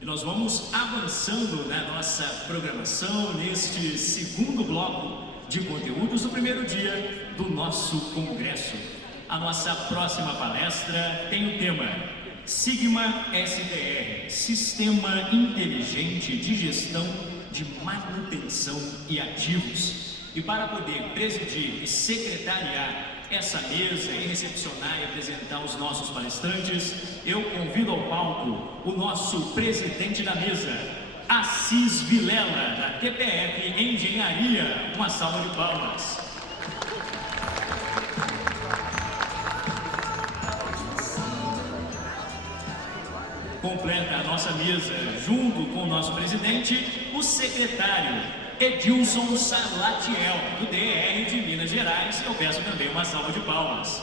E nós vamos avançando na nossa programação neste segundo bloco de conteúdos do primeiro dia do nosso congresso. A nossa próxima palestra tem o tema Sigma SDR, Sistema Inteligente de Gestão de Manutenção e Ativos. E para poder presidir e secretariar essa mesa e recepcionar e apresentar os nossos palestrantes, eu convido ao palco o nosso presidente da mesa, Assis Vilela, da TPF Engenharia. Uma salva de palmas. Completa a nossa mesa, junto com o nosso presidente, o secretário Edilson Salatiel, do DR de Minas Gerais. Eu peço também uma salva de palmas.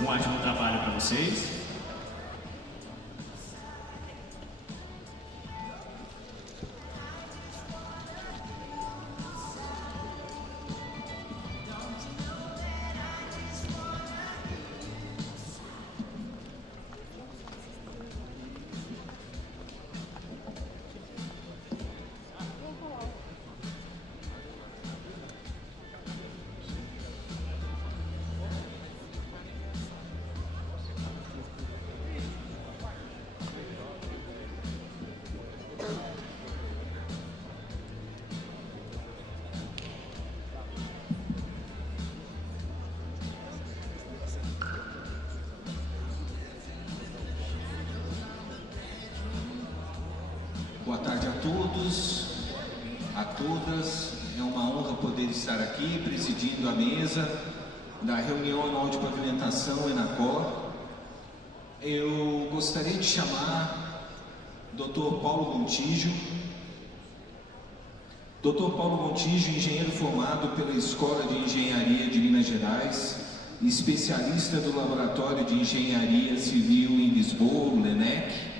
Um ótimo trabalho para vocês. Boa tarde a todos, a todas. É uma honra poder estar aqui presidindo a mesa da reunião anual de pavimentação Enacor. Eu gostaria de chamar Dr. Paulo Montijo. Dr. Paulo Montijo, engenheiro formado pela Escola de Engenharia de Minas Gerais, especialista do Laboratório de Engenharia Civil em Lisboa, o LENEC,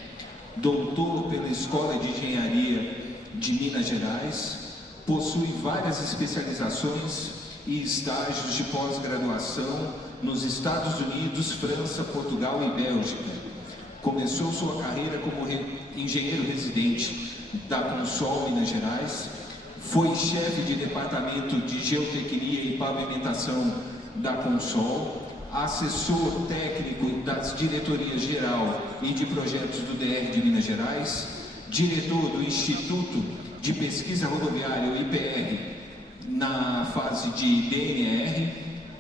doutor pela Escola de Engenharia de Minas Gerais, possui várias especializações e estágios de pós-graduação nos Estados Unidos, França, Portugal e Bélgica. Começou sua carreira como engenheiro residente da Consol Minas Gerais, foi chefe de departamento de geotecnia e pavimentação da Consol, assessor técnico das diretorias geral e de projetos do DR de Minas Gerais, diretor do Instituto de Pesquisa Rodoviária, o IPR, na fase de DNR.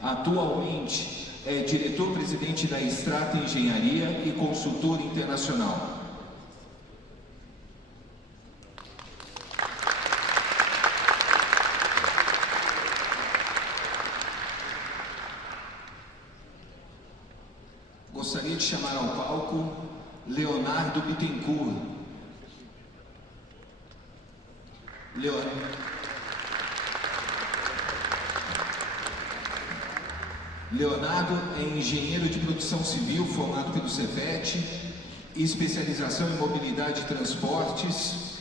Atualmente é diretor-presidente da Strata Engenharia e consultor internacional. Gostaria de chamar ao palco Leonardo Bittencourt. Leonardo é engenheiro de produção civil formado pelo Cefet, especialização em mobilidade e transportes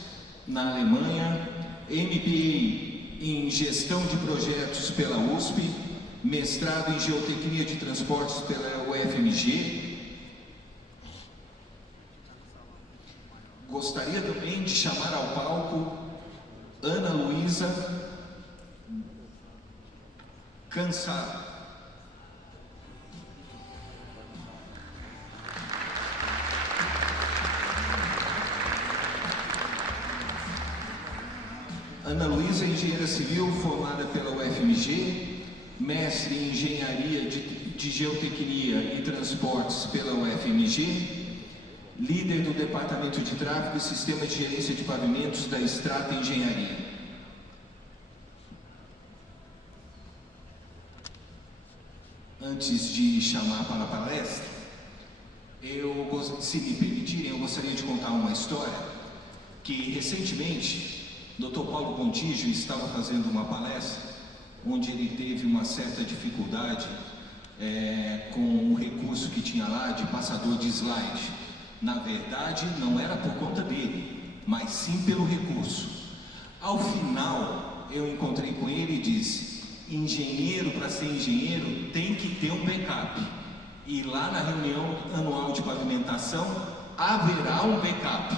na Alemanha, MBA em gestão de projetos pela USP, mestrado em geotecnia de transportes pela UFMG. Gostaria também de chamar ao palco Ana Luísa Cansado. Ana Luísa é engenheira civil formada pela UFMG, mestre em engenharia de geotecnia e transportes pela UFMG, líder do departamento de tráfego e sistema de gerência de pavimentos da Strata Engenharia. Antes de chamar para a palestra, se me permitirem, eu gostaria de contar uma história que recentemente Dr. Paulo Montijo estava fazendo uma palestra onde ele teve uma certa dificuldade com o recurso que tinha lá de passador de slide. Na verdade, não era por conta dele, mas sim pelo recurso. Ao final, eu encontrei com ele e disse: engenheiro, para ser engenheiro, tem que ter um backup. E lá na reunião anual de pavimentação haverá um backup.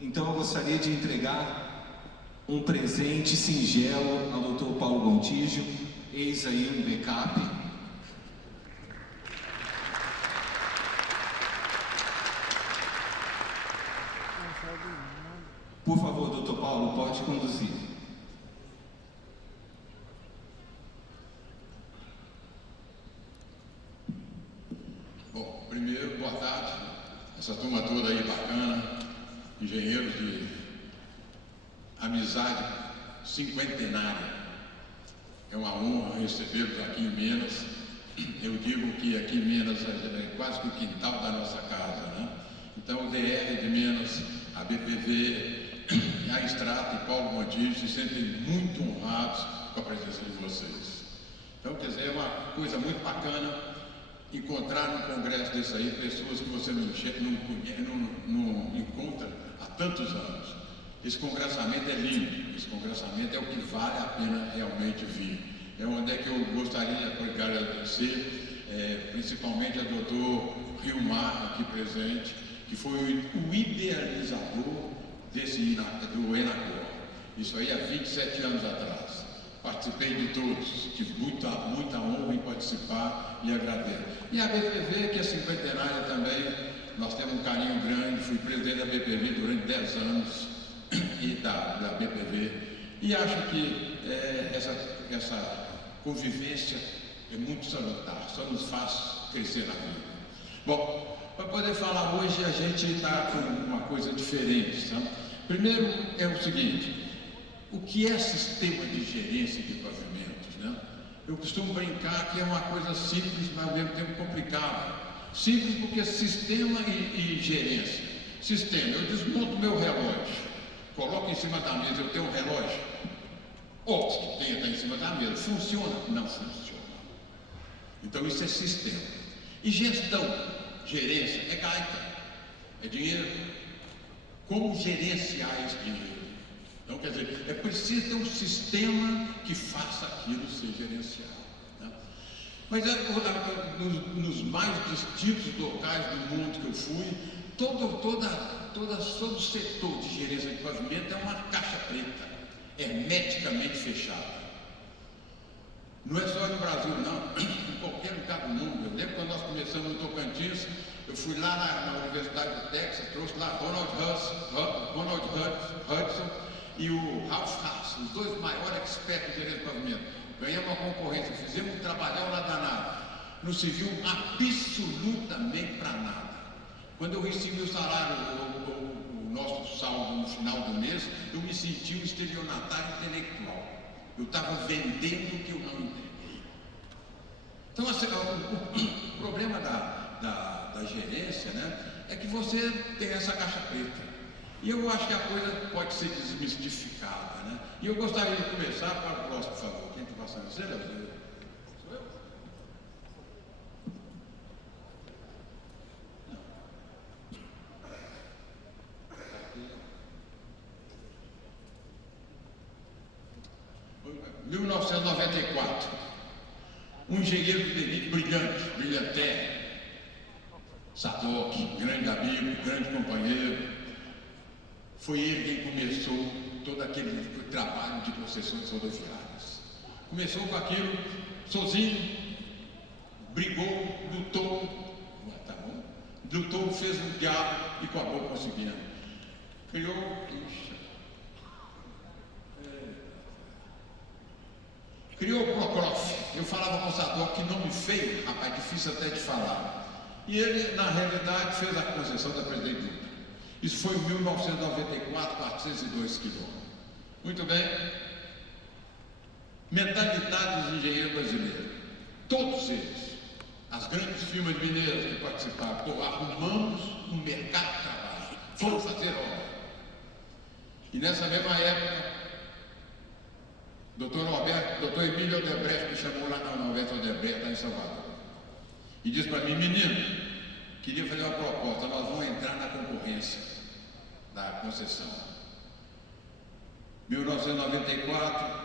Então eu gostaria de entregar um presente singelo ao Dr. Paulo Gontijo. Eis aí um backup. Por favor, Dr. Paulo, pode conduzir. Bom, primeiro, boa tarde. Essa turma toda aí bacana, engenheiros de amizade cinquentenária. É uma honra recebê-los aqui em Minas. Eu digo que aqui em Minas é quase que o quintal da nossa casa, né? Então o DR de Minas, a BPV, a Extrato e Paulo Gontijo se sentem muito honrados com a presença de vocês. Então, quer dizer, é uma coisa muito bacana encontrar num congresso desse aí pessoas que você não encontra há tantos anos. Esse congressamento é lindo, esse congressamento é o que vale a pena realmente vir. É onde é que eu gostaria de agradecer, principalmente a doutor Rilmar, aqui presente, que foi o idealizador do Enacor. Isso aí há 27 anos atrás. Participei de todos, tive muita honra em participar e agradeço. E a BPV, que é cinquentenária também, nós temos um carinho grande, fui presidente da BPV durante 10 anos e da BPV, e acho que essa convivência é muito salutar, só nos faz crescer na vida. Bom, para poder falar hoje, a gente está com uma coisa diferente, sabe? Primeiro é o seguinte: o que é sistema de gerência de pavimentos, né? Eu costumo brincar que é uma coisa simples, mas ao mesmo tempo complicada. Simples porque sistema e gerência. Sistema, eu desmonto meu relógio, coloco em cima da mesa, eu tenho um relógio. Outros que tem em cima da mesa, funciona? Não funciona. Então isso é sistema. E gestão, gerência, é gaita, é dinheiro. Como gerenciar esse dinheiro? Então, quer dizer, é preciso ter um sistema que faça aquilo ser gerenciado, né? Mas nos mais distintos locais do mundo que eu fui, todo o setor de gerência de pavimento é uma caixa preta, hermeticamente fechada. Não é só no Brasil, não, em qualquer lugar do mundo. Eu lembro quando nós começamos no Tocantins, eu fui lá na Universidade do Texas, trouxe lá Ronald Hudson e o Ralph Haas, os dois maiores expertos em gerência de pavimento. Ganhamos uma concorrência, fizemos um trabalhão lá danado. Não serviu absolutamente para nada. Quando eu recebi o salário, o nosso saldo no final do mês, eu me senti um estelionatário intelectual. Eu estava vendendo o que eu não entreguei. Então, assim, o problema da gerência, né, é que você tem essa caixa preta. E eu acho que a coisa pode ser desmistificada, né? E eu gostaria de começar para o próximo, por favor. Quem está passando? Você, Léo? Sou eu? Não. 1994. Um engenheiro de elite brilhante, Sadoc, grande amigo, grande companheiro. Foi ele quem começou todo aquele trabalho de concessões rodoviárias. Começou com aquilo sozinho, brigou, lutou, tá bom? Lutou, fez um diabo e acabou conseguindo. Criou o Procrof. Eu falava com o Sadoc, que nome feio, rapaz, difícil até de falar. E ele, na realidade, fez a concessão da Presidente Dutra. Isso foi em 1994, 402 quilômetros. Muito bem. Mentalidade dos engenheiros brasileiros. Todos eles, as grandes firmas mineiras que participaram, arrumamos um mercado de trabalho. Fomos fazer obra. E nessa mesma época, doutor Emílio Odebrecht me chamou lá na Alberto Odebrecht, lá em Salvador. E disse para mim: menino, queria fazer uma proposta, nós vamos entrar na concorrência da concessão. 1994,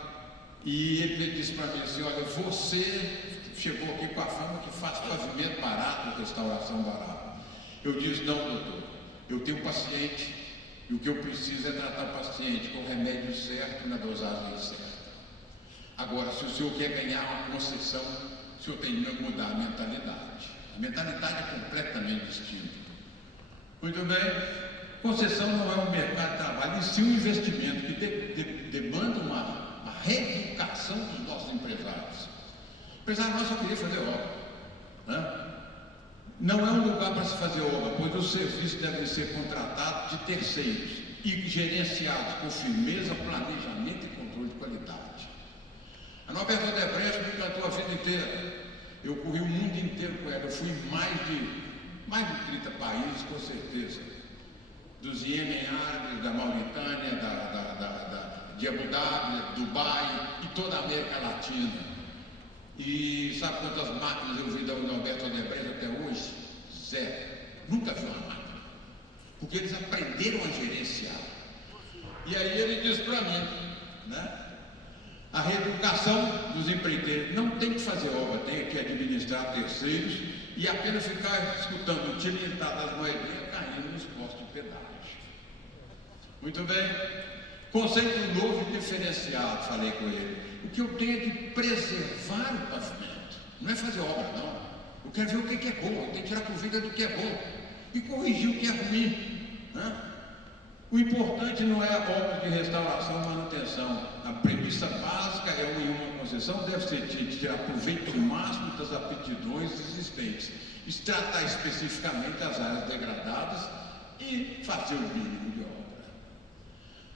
E ele disse para mim assim, olha, você chegou aqui com a fama que faz pavimento barato, restauração barata. Eu disse, não, doutor, eu tenho um paciente e o que eu preciso é tratar o paciente com o remédio certo na dosagem certa. Agora, se o senhor quer ganhar uma concessão, o senhor tem que mudar a mentalidade. A mentalidade é completamente distinta. Muito bem, concessão não é um mercado de trabalho, e sim um investimento que demanda uma reeducação dos nossos empresários. O empresário nosso só queria fazer obra, né? Não é um lugar para se fazer obra, pois os serviços devem ser contratados de terceiros e gerenciados com firmeza, planejamento e controle de qualidade. A Norberto Odebrecht me encantou a vida inteira. Eu corri o mundo inteiro com ela. Eu fui em mais de 30 países, com certeza. Dos Iêmen Árabes, da Mauritânia, de Abu Dhabi, Dubai e toda a América Latina. E sabe quantas máquinas eu vi da Norberto Odebrecht até hoje? Zero. Nunca vi uma máquina. Porque eles aprenderam a gerenciar. E aí ele disse para mim, né? A reeducação dos empreiteiros não tem que fazer obra, tem que administrar terceiros e apenas ficar escutando o tilintar das moedinhas caindo nos postos de pedágio. Muito bem. Conceito novo e diferenciado, falei com ele. O que eu tenho é de preservar o pavimento. Não é fazer obra, não. Eu quero ver o que é bom, eu tenho que tirar proveito do que é bom e corrigir o que é ruim, né? O importante não é a obra de restauração e manutenção. A premissa básica é uma concessão deve ser de tirar proveito máximo das aptidões existentes, e tratar especificamente as áreas degradadas e fazer o mínimo de obra.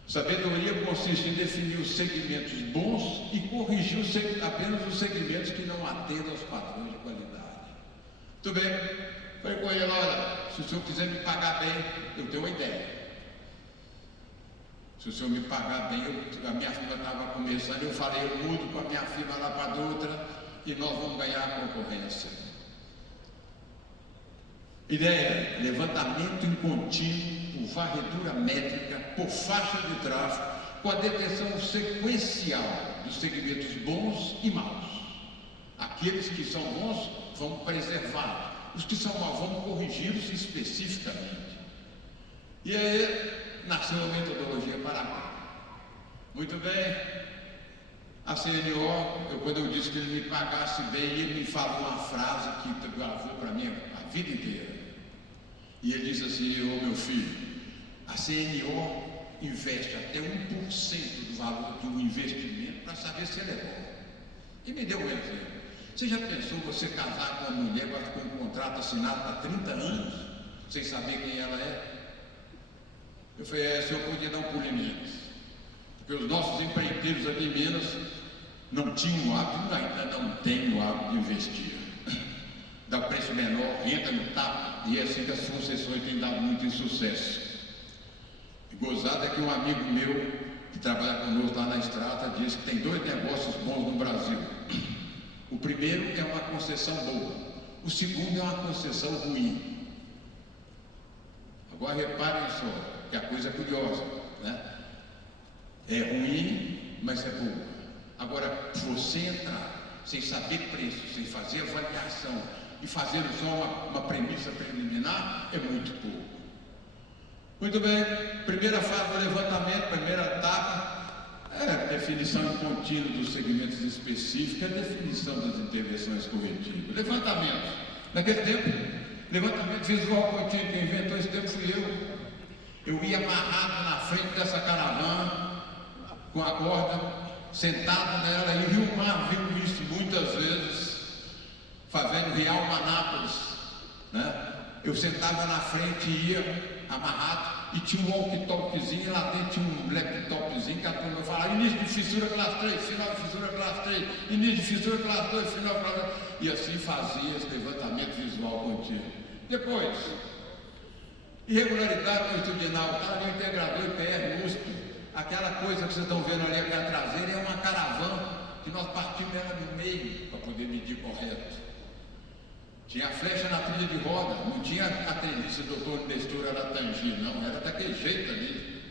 Sabedoria consiste em definir os segmentos bons e corrigir apenas os segmentos que não atendam aos padrões de qualidade. Muito bem, falei com ele, olha, se o senhor quiser me pagar bem, eu tenho uma ideia. Se o senhor me pagar bem, a minha firma estava começando, eu falei, eu mudo com a minha firma lá para outra e nós vamos ganhar a concorrência. Ideia, levantamento em contínuo, por varredura métrica, por faixa de tráfego, com a detecção sequencial dos segmentos bons e maus. Aqueles que são bons vão preservar, os que são maus vão corrigi-los especificamente. E aí nasceu a metodologia Paraguai. Muito bem, a CNO, quando eu disse que ele me pagasse bem, ele me falou uma frase que gravou para mim a vida inteira. E ele disse assim, ô meu filho, a CNO investe até 1% do valor de um investimento para saber se ele é bom. E me deu um exemplo. Você já pensou você casar com uma mulher com um contrato assinado para 30 anos, sem saber quem ela é? Eu falei, senhor podia dar um pulo em Minas. Porque os nossos empreiteiros aqui em Minas não tinham o hábito, ainda não têm o hábito de investir. Dá preço menor, entra no tapa, e é assim que as concessões têm dado muito insucesso. E gozado é que um amigo meu, que trabalha conosco lá na estrada, diz que tem 2 negócios bons no Brasil. O primeiro é uma concessão boa, o segundo é uma concessão ruim. Agora reparem só, que a coisa é curiosa, né? É ruim, mas é boa. Agora, você entrar sem saber preço, sem fazer avaliação e fazendo só uma premissa preliminar, é muito pouco. Muito bem, primeira fase do levantamento, primeira etapa, definição em contínuo dos segmentos específicos, a definição das intervenções corretivas. Levantamento, naquele tempo, levantamento visual contínuo, quem inventou esse tempo fui eu. Eu ia amarrado na frente dessa caravana, com a corda, sentado nela, e Rio Mar viu isso muitas vezes, fazendo Real Manápolis, né? Eu sentava na frente e ia amarrado, e tinha um walkie-talkiezinho, e lá dentro tinha um laptopzinho, que a turma falava, início de fissura classe 3, final de fissura classe 3, início de fissura classe 2, final de classe 2, e assim fazia esse levantamento visual contínuo. Depois, irregularidade longitudinal, está ali o integrador IPR, USP, aquela coisa que vocês estão vendo ali, aquela traseira, é uma caravana que nós partimos ela no meio para poder medir correto. Tinha a flecha na trilha de roda, não tinha a treliça do doutor Nestor Aratangi, não, era daquele jeito ali.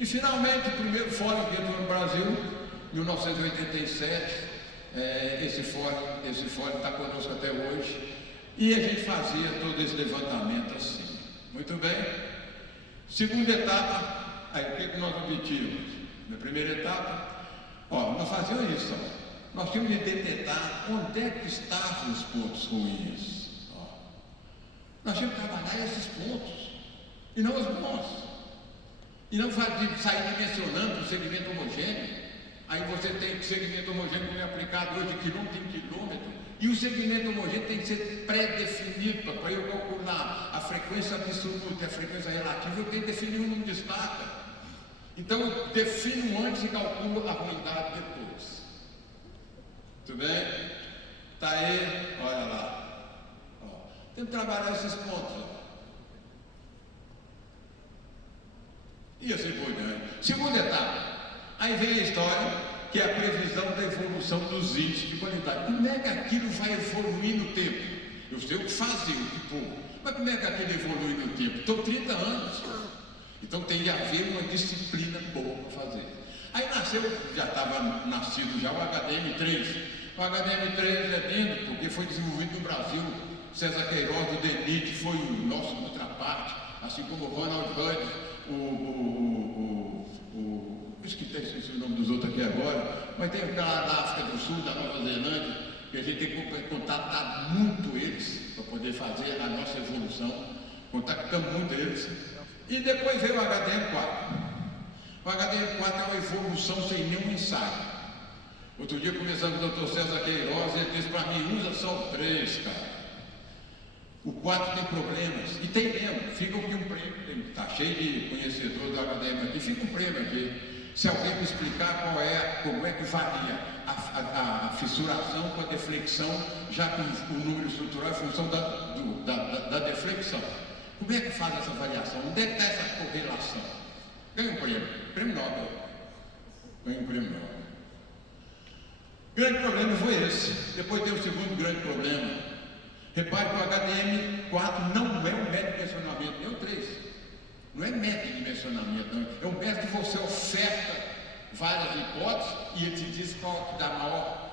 E finalmente, o primeiro fórum que entrou no Brasil, 1987, esse fórum está conosco até hoje, e a gente fazia todo esse levantamento assim. Muito bem. Segunda etapa, aí o que nós obtínhamos? Na primeira etapa, nós fazíamos isso, nós tínhamos de detectar onde é que estavam os pontos ruins. Nós tínhamos que trabalhar esses pontos, e não os bons. E não sair dimensionando o segmento homogêneo. Aí você tem segmento homogêneo como é aplicado hoje, quilômetro em quilômetro. E o segmento homogêneo tem que ser pré-definido. Para eu calcular a frequência absoluta e a frequência relativa, eu tenho que definir um destaca. Então eu defino antes e calculo a ruindade depois. Tudo bem? Está aí, olha lá. Tem que trabalhar esses pontos. E assim por diante. Segunda etapa. Aí vem a história, que é a previsão da evolução dos índices de qualidade. Como é que aquilo vai evoluir no tempo? Eu sei o que fazer, o que pôr. Mas como é que aquilo evolui no tempo? Estou 30 anos. Então tem que haver uma disciplina boa para fazer. Aí nasceu, já estava nascido já o HDM3. O HDM3 é lindo porque foi desenvolvido no Brasil. César Queiroz do DENIT foi o nosso contraparte, assim como o Ronald Hudson, esqueci o nome dos outros aqui agora, mas tem o cara da África do Sul, da Nova Zelândia, que a gente tem que contatar muito eles para poder fazer a nossa evolução. Contactamos muito eles. E depois veio o HDM4. O HDM4 é uma evolução sem nenhum ensaio. Outro dia conversando com o Dr. César Queiroz, ele disse para mim, usa só o 3, cara. O 4 tem problemas, e tem mesmo, fica aqui um prêmio, está cheio de conhecedores do HDM aqui, fica um prêmio aqui. Se alguém me explicar como é que varia a fissuração com a deflexão, já que o número estrutural é função da deflexão. Como é que faz essa variação? Onde é que está essa correlação? Ganha um prêmio Nobel. Ganha um prêmio Nobel. O grande problema foi esse. Depois tem o segundo grande problema. Repare que o HDM4 não é um método de dimensionamento, nem o 3. Não é método de dimensionamento, não. É um método que você oferta várias hipóteses e ele te diz qual que dá maior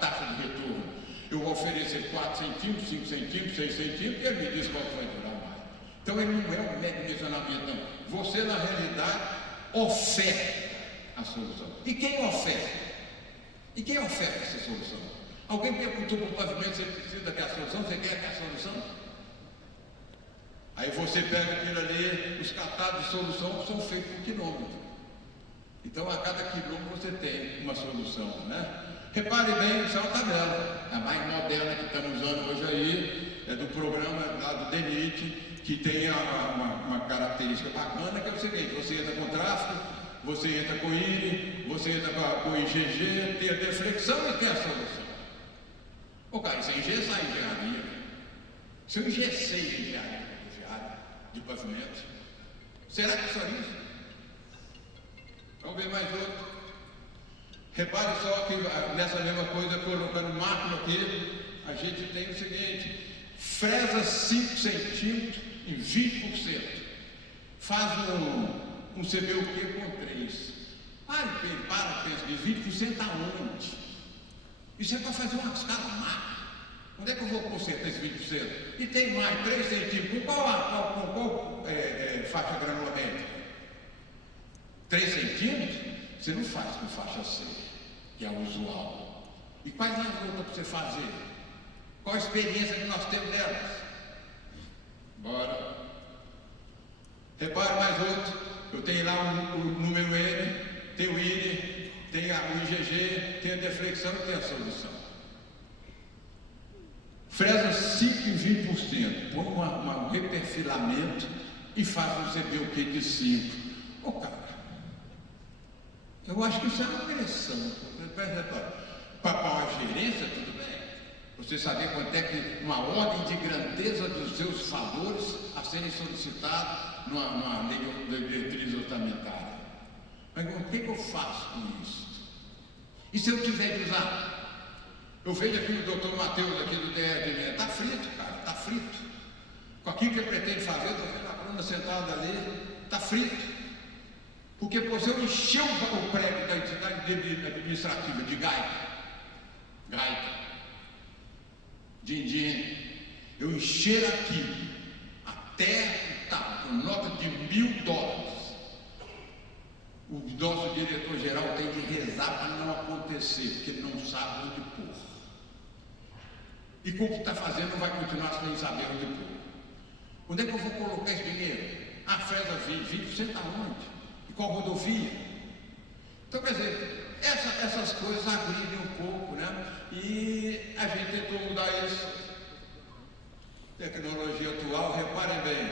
taxa de retorno. Eu vou oferecer 4 centímetros, 5 centímetros, 6 centímetros e ele me diz qual que vai durar mais. Então ele não é um método de dimensionamento, não. Você, na realidade, oferta a solução. E quem oferta? E quem oferta essa solução? Alguém perguntou para o pavimento se ele precisa daquela solução, você quer aquela solução? Aí você pega aquilo ali, os catálogos de solução são feitos por quilômetro. Então a cada quilômetro você tem uma solução, né? Repare bem, isso é uma tabela. A mais moderna que estamos usando hoje aí é do programa lá do DENIT, que tem uma característica bacana, que é o seguinte, você entra com tráfego, você entra com INE, você entra com IgG, tem a deflexão e tem a solução. Cara, isso é engessar a engenharia. Se eu engessei a engenharia de pavimento, será que é só isso? Vamos ver mais outro. Repare só que nessa mesma coisa, colocando macro aqui, a gente tem o seguinte: fresa 5 centímetros em 20%. Faz um CBUQ com 3. Para, pensa, de 20% aonde? Isso é para fazer uma escala macro. Onde é que eu vou consertar esse 20%? E tem mais 3 centímetros. Com qual faixa granulométrica? 3 centímetros? Você não faz com faixa C, que é o usual. E quais mais outras para você fazer? Qual a experiência que nós temos delas? Bora. Repare mais outro. Eu tenho lá o número N, tem o INE, tem o IgG, tem a deflexão e tem a solução. Fresa 5 em 20%, põe um reperfilamento e faz um CBUQ de 5. Cara, eu acho que isso é uma agressão. Para uma gerência, tudo bem. Você saber quanto é que uma ordem de grandeza dos seus valores a serem solicitados numa lei de diretriz orçamentária. Mas o que eu faço com isso? E se eu tiver de usar? Eu vejo aqui o doutor Matheus aqui do DRD, está frito, cara, está frito. Com aquilo que ele pretende fazer, estou vendo a coluna sentada ali, está frito. Porque se eu encher o prédio da entidade administrativa de gaita, din-din, eu encher aqui até com nota de $1.000, o nosso diretor-geral tem que rezar para não acontecer, porque ele não sabe onde pôr. E com o que está fazendo não vai continuar sem saber onde pôr. Onde é que eu vou colocar esse dinheiro? A FESA vive, você está onde? E qual rodovia? Então, quer dizer, essas coisas agridem um pouco, né? E a gente tentou mudar isso. Tecnologia atual, reparem bem,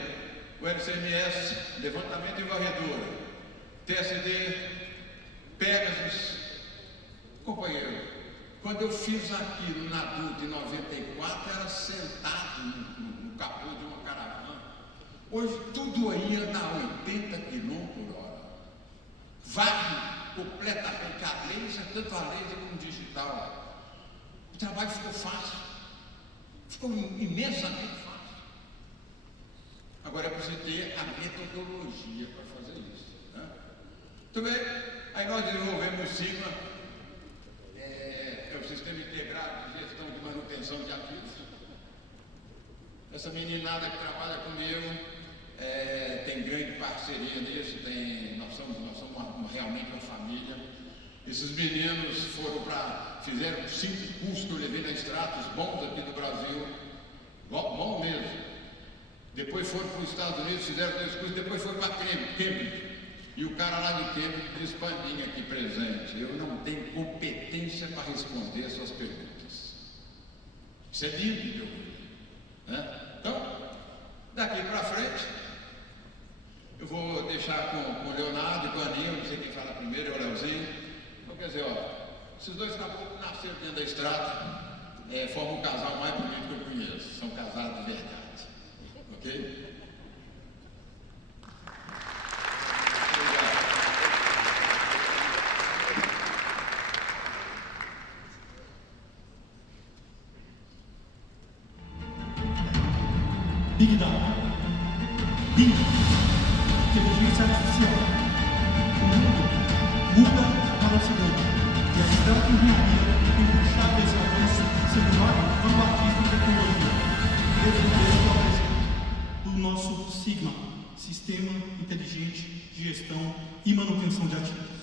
o LCMS, levantamento e varredura, TSD, Pegasus. Companheiro, quando eu fiz aquilo na Dutra em 94, era sentado no capô de uma caravana. Hoje tudo aí anda a 80 km/h. Varre completamente a laser, tanto a laser como digital. O trabalho ficou fácil. Ficou imensamente fácil. Agora é preciso ter a metodologia para fazer isso. Né? Muito bem, aí nós desenvolvemos o SIGMA, é o Sistema Integrado de Gestão de Manutenção de Ativos. Essa meninada que trabalha comigo tem grande parceria nisso, nós somos realmente uma família. Esses meninos fizeram 5 cursos que eu levei na Stratos, bons aqui no Brasil, bom mesmo. Depois foram para os Estados Unidos, fizeram 2 cursos, depois foram para Cambridge. E o cara lá de Cambridge disse para mim aqui presente: eu não tenho competência para responder as suas perguntas. Isso é lindo de ouvir, né? Então, daqui para frente, eu vou deixar com o Leonardo e com a Aninha, não sei quem fala primeiro, é o Leozinho. Então, quer dizer, esses dois caboclos nasceram dentro da estrada, formam o casal mais bonito que eu conheço. São casados de verdade. Ok? Big Data. Big Inteligência Artificial. O mundo muda a cada segundo. E a Estrada de Engenharia tem puxado esse avanço, sendo mais vanguardista em tecnologia. Desde o apresento do nosso SIGMA, Sistema Inteligente de Gestão e Manutenção de Ativos.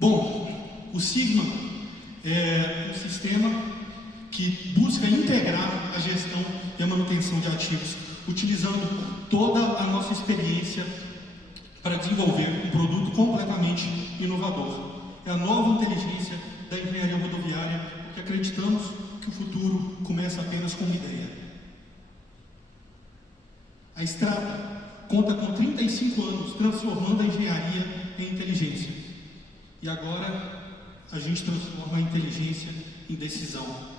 Bom, o SIGMA é um sistema que busca integrar a gestão e a manutenção de ativos, utilizando toda a nossa experiência para desenvolver um produto completamente inovador. É a nova inteligência da engenharia rodoviária, porque acreditamos que o futuro começa apenas com uma ideia. A Estrada conta com 35 anos transformando a engenharia em inteligência. E agora a gente transforma a inteligência em decisão.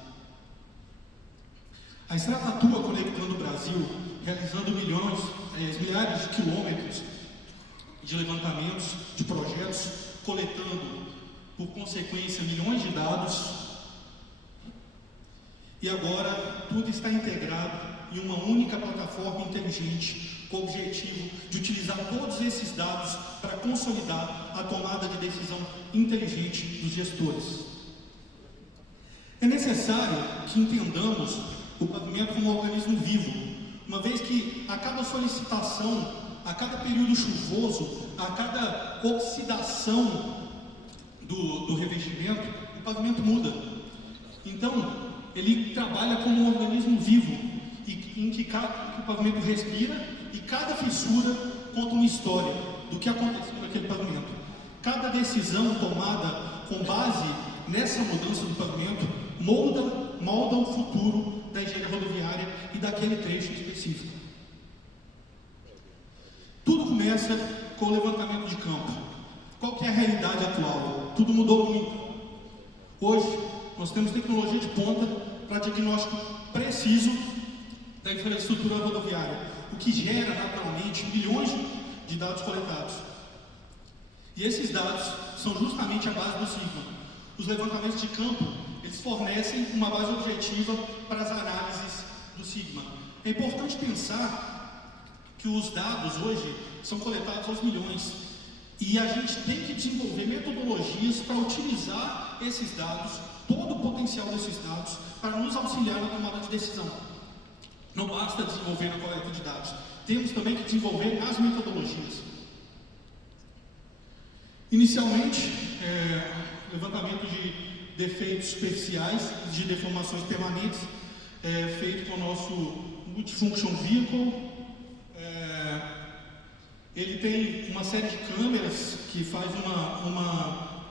A Estrada atua conectando o Brasil, realizando milhares de quilômetros de levantamentos, de projetos, coletando, por consequência, milhões de dados. E agora tudo está integrado em uma única plataforma inteligente, com o objetivo de utilizar todos esses dados para consolidar a tomada de decisão inteligente dos gestores. É necessário que entendamos o pavimento como um organismo vivo, uma vez que a cada solicitação, a cada período chuvoso, a cada oxidação do revestimento, o pavimento muda. Então, ele trabalha como um organismo vivo, em que o pavimento respira e cada fissura conta uma história do que aconteceu naquele pavimento. Cada decisão tomada com base nessa mudança do pavimento molda o futuro da engenharia rodoviária e daquele trecho específico. Tudo começa com o levantamento de campo. Qual que é a realidade atual? Tudo mudou muito. Hoje, nós temos tecnologia de ponta para diagnóstico preciso da infraestrutura rodoviária, o que gera naturalmente milhões de dados coletados. E esses dados são justamente a base do SIGMA. Os levantamentos de campo, eles fornecem uma base objetiva para as análises do Sigma. É importante pensar que os dados hoje são coletados aos milhões e a gente tem que desenvolver metodologias para utilizar esses dados, todo o potencial desses dados, para nos auxiliar na tomada de decisão. Não basta desenvolver a coleta de dados, temos também que desenvolver as metodologias. Inicialmente, levantamento de defeitos superficiais, de deformações permanentes, feito com o nosso Multifunction Vehicle. Ele tem uma série de câmeras que faz uma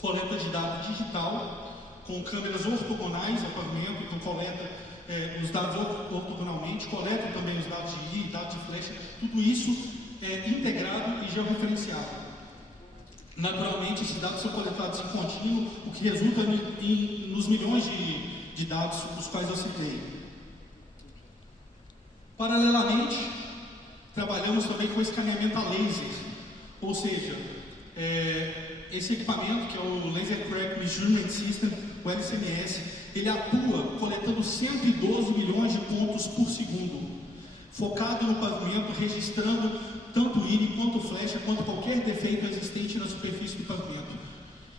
coleta de dados digital, com câmeras ortogonais ao pavimento, então coleta os dados ortogonalmente, coleta também os dados de I, dados de flecha, tudo isso é integrado e georreferenciado. Naturalmente, esses dados são coletados em contínuo, o que resulta nos milhões de dados dos quais eu citei. Paralelamente, trabalhamos também com escaneamento a laser, ou seja, esse equipamento, que é o Laser Crack Measurement System, o LCMS, ele atua coletando 112 milhões de pontos por segundo, focado no pavimento, registrando tanto íris quanto flecha, quanto qualquer defeito existente na superfície do pavimento.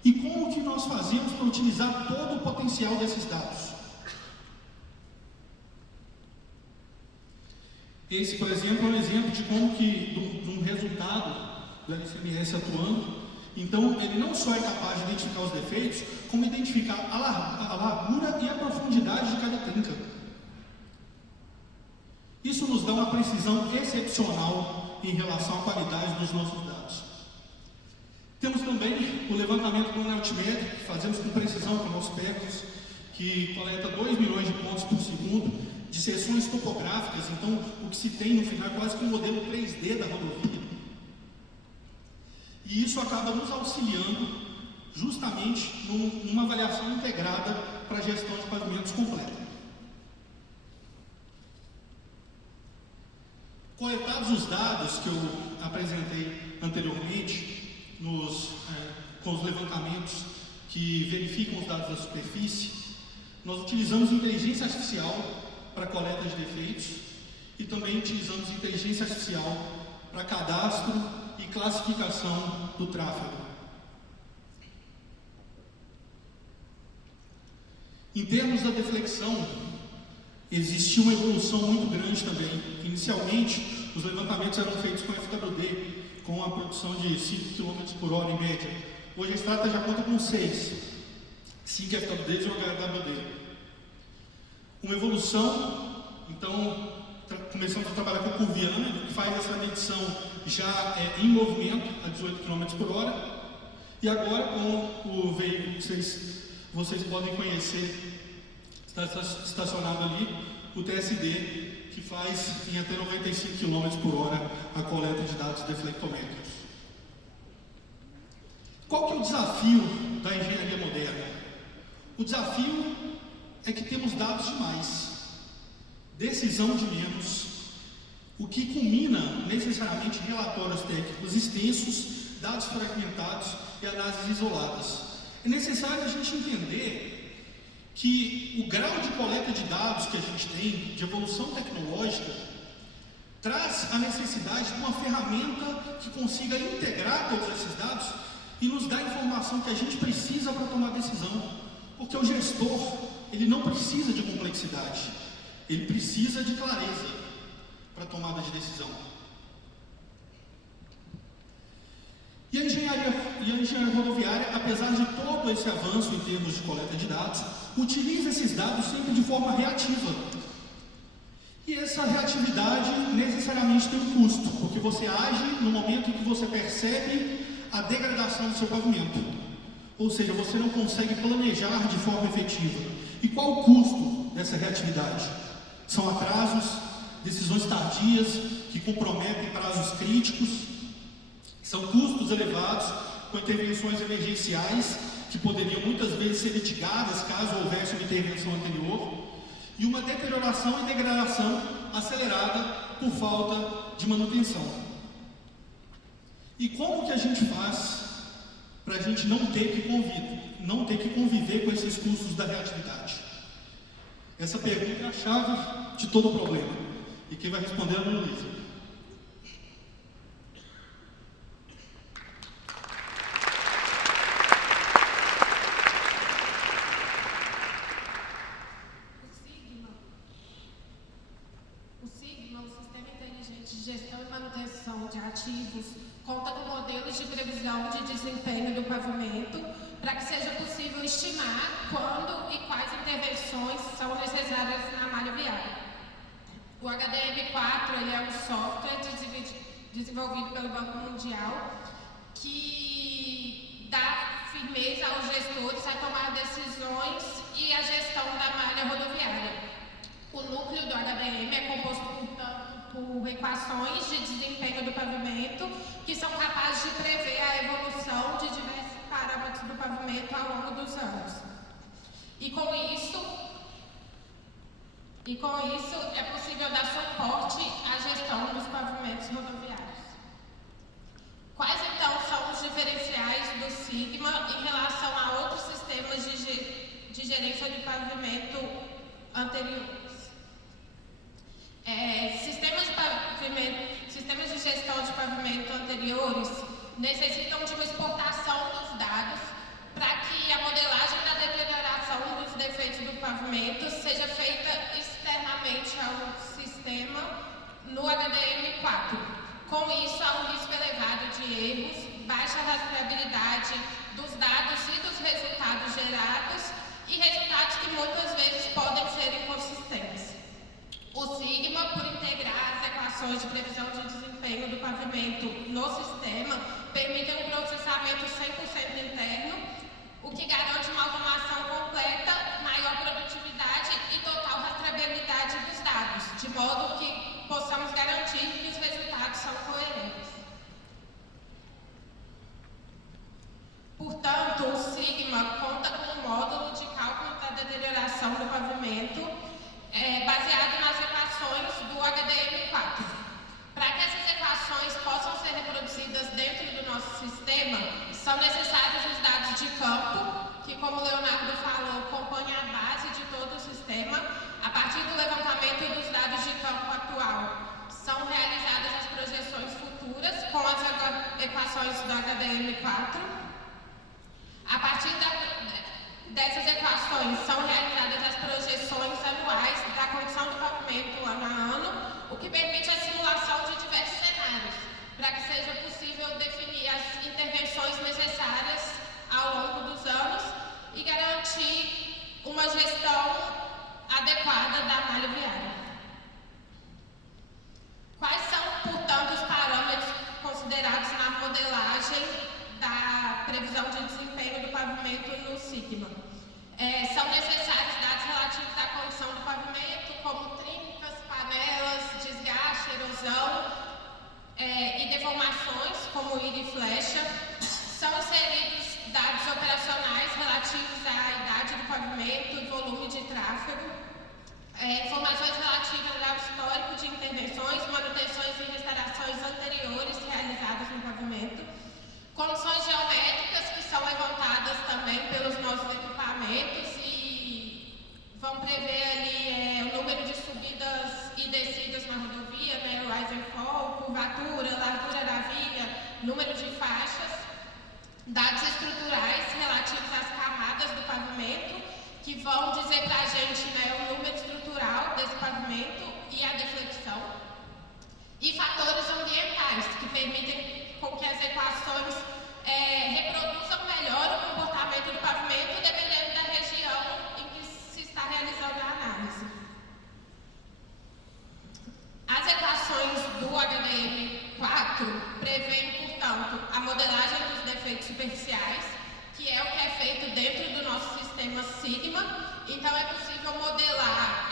E como que nós fazemos para utilizar todo o potencial desses dados? Esse, por exemplo, é um exemplo de como que, de um resultado do LCMS atuando. Então, ele não só é capaz de identificar os defeitos, como identificar a largura e a profundidade de cada trinca. Isso nos dá uma precisão excepcional em relação à qualidade dos nossos dados. Temos também o levantamento do altimétrico, que fazemos com precisão com o nosso Pegasus, que coleta 2 milhões de pontos por segundo, de seções topográficas. Então, o que se tem no final é quase que um modelo 3D da rodovia. E isso acaba nos auxiliando justamente numa avaliação integrada para a gestão de pavimentos completa. Coletados os dados que eu apresentei anteriormente, com os levantamentos que verificam os dados da superfície, nós utilizamos inteligência artificial para coleta de defeitos e também utilizamos inteligência artificial para cadastro e classificação do tráfego. Em termos da deflexão, existiu uma evolução muito grande também. Inicialmente, os levantamentos eram feitos com FWD, com a produção de 5 km por hora em média. Hoje a estrada já conta com 6, 5 FWDs e um HWD. Uma evolução, então, começamos a trabalhar com o Curviana, que faz essa medição já em movimento, a 18 km por hora. E agora, com o veículo que vocês podem conhecer, está estacionado ali, o TSD, que faz em até 95 km por hora a coleta de dados deflectométricos. Qual que é o desafio da engenharia moderna? O desafio é que temos dados demais, decisão de menos, o que culmina necessariamente em relatórios técnicos extensos, dados fragmentados e análises isoladas. É necessário a gente entender que o grau de coleta de dados que a gente tem, de evolução tecnológica, traz a necessidade de uma ferramenta que consiga integrar todos esses dados e nos dar a informação que a gente precisa para tomar decisão. Porque o gestor, ele não precisa de complexidade, ele precisa de clareza para tomada de decisão. E a engenharia rodoviária, apesar de todo esse avanço em termos de coleta de dados, utiliza esses dados sempre de forma reativa. E essa reatividade necessariamente tem um custo, porque você age no momento em que você percebe a degradação do seu pavimento. Ou seja, você não consegue planejar de forma efetiva. E qual o custo dessa reatividade? São atrasos, decisões tardias que comprometem prazos críticos, são custos elevados com intervenções emergenciais que poderiam muitas vezes ser mitigadas caso houvesse uma intervenção anterior, e uma deterioração e degradação acelerada por falta de manutenção. E como que a gente faz para a gente não ter que conviver com esses custos da reatividade? Essa pergunta é a chave de todo o problema. E quem vai responder é a Ana Luísa. O Sigma, o Sistema Inteligente de Gestão e Manutenção de Ativos, conta com modelos de previsão de desempenho do pavimento para que seja possível estimar quando e quais intervenções são necessárias na malha viária. O HDM4 ele é um software desenvolvido pelo Banco Mundial que dá firmeza aos gestores a tomar decisões e a gestão da malha rodoviária. O núcleo do HDM é composto, portanto, por equações de desempenho do pavimento que são capazes de prever a evolução de diversos parâmetros do pavimento ao longo dos anos. E com isso é possível dar suporte à gestão dos pavimentos rodoviários. Quais então são os diferenciais do Sigma em relação a outros sistemas de gerência de pavimento anteriores? Sistemas de gestão de pavimento anteriores necessitam de uma exportação dos dados para que a modelagem da deterioração dos defeitos do pavimento seja feita externamente ao sistema no HDM4. Com isso, há um risco elevado de erros, baixa rastreabilidade dos dados e dos resultados gerados e resultados que muitas vezes podem ser inconsistentes. O Sigma, por integrar as equações de previsão de desempenho do pavimento no sistema, permite um processamento 100% interno, o que garante uma automação completa, maior produtividade e total rastreabilidade dos dados, de modo que possamos garantir que os resultados são coerentes. Portanto, o Sigma conta com um módulo de cálculo da deterioração do pavimento baseado nas equações do HDM4. Para que essas equações possam ser reproduzidas dentro do nosso sistema, são necessários os dados de campo, que, como o Leonardo falou, compõem a base de todo o sistema. A partir do levantamento dos dados de campo atual, são realizadas as projeções futuras com as equações do HDM4. A partir dessas equações são realizadas as projeções anuais da condição do pavimento ano a ano, o que permite a simulação de diversos cenários, para que seja possível definir as intervenções necessárias ao longo dos anos e garantir uma gestão adequada da malha viária. Quais são, portanto, os parâmetros considerados na modelagem da previsão de desempenho do pavimento no Sigma? São necessários dados relativos à condição do pavimento, como trincas, panelas, desgaste, erosão e deformações, como ira e flecha. São inseridos dados operacionais relativos à idade do pavimento e volume de tráfego, informações relativas ao histórico de intervenções, manutenções e restaurações anteriores realizadas no pavimento, condições geométricas que são levantadas também pelos nossos equipamentos e vão prever ali o número de subidas e descidas na rodovia, né, rise and fall, curvatura, largura da via, número de faixas, dados estruturais relativos às camadas do pavimento, que vão dizer para a gente, né, o número estrutural desse pavimento e a deflexão, e fatores ambientais, que permitem com que as equações reproduzam melhor o comportamento do pavimento, dependendo da região em que se está realizando a análise. As equações do HDM4 prevêem, portanto, a modelagem dos defeitos superficiais, que é o que é feito dentro do nosso sistema Sigma. Então, é possível modelar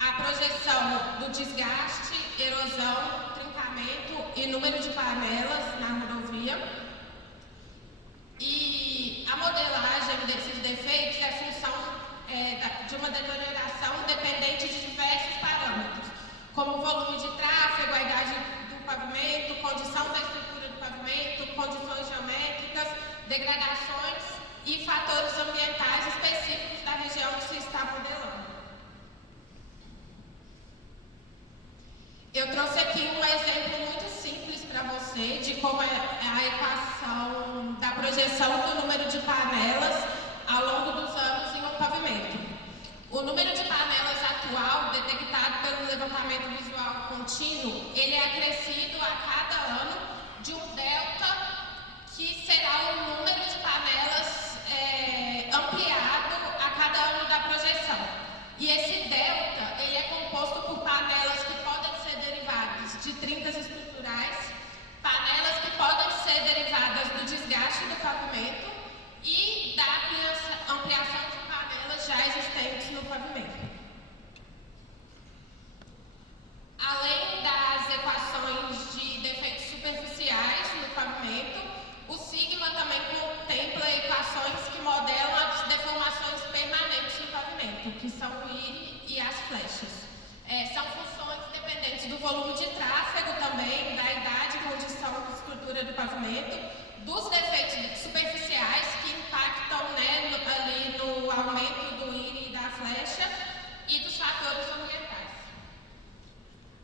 a projeção do desgaste, erosão, trincamento e número de panelas na rodovia. E a modelagem desses defeitos é função de uma deterioração dependente de diversos parâmetros, como o volume de tráfego, a idade do pavimento, condição da estrutura do pavimento, condições geométricas, degradações e fatores ambientais específicos da região que se está modelando. relação da projeção do número de panelas ao longo dos anos em um pavimento. O número de panelas atual, detectado pelo levantamento visual contínuo, ele é acrescido a cada ano de um delta, que será o número de panelas ampliado a cada ano da projeção. E esse delta, ele é composto por panelas que podem ser derivadas de trincas estruturais, panelas que podem ser derivadas do desgaste do pavimento e da ampliação de panelas já existentes no pavimento. Além das equações de defeitos superficiais no pavimento, o sigma também contempla equações que modelam as deformações permanentes no pavimento, que são o IRI e as flechas. São funções dependentes do volume de tráfego também, da idade e condição de estrutura do pavimento, dos defeitos superficiais que impactam, né, ali no aumento do IRI e da flecha e dos fatores ambientais.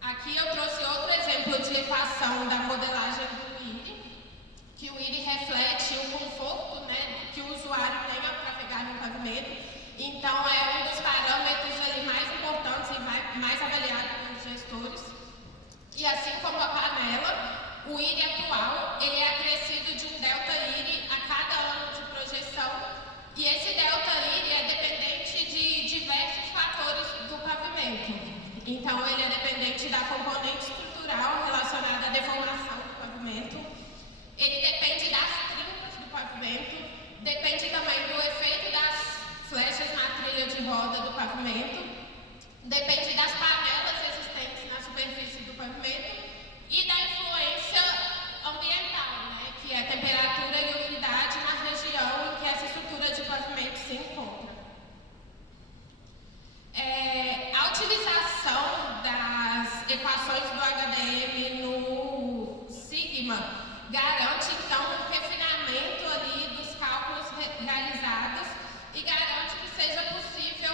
Aqui eu trouxe outro exemplo de equação da modelagem do IRI, que o IRI reflete o conforto, né, que o usuário tenha para navegar no pavimento. Então, é um dos parâmetros ali mais importantes e mais avaliado pelos gestores. E assim como a panela, o IRI atual, ele é acrescido de um delta IRI a cada ano de projeção. E esse delta IRI é dependente de diversos fatores do pavimento. Então, ele é dependente da componente estrutural relacionada à deformação do pavimento. Ele depende das trincas do pavimento, depende também do efeito das flechas na trilha de roda do pavimento, depende das panelas existentes na superfície do pavimento e da influência ambiental, né, que é a temperatura e umidade na região em que essa estrutura de pavimento se encontra. A utilização das equações do HDM no sigma garante, então, um refinamento ali dos cálculos realizados e garante que seja possível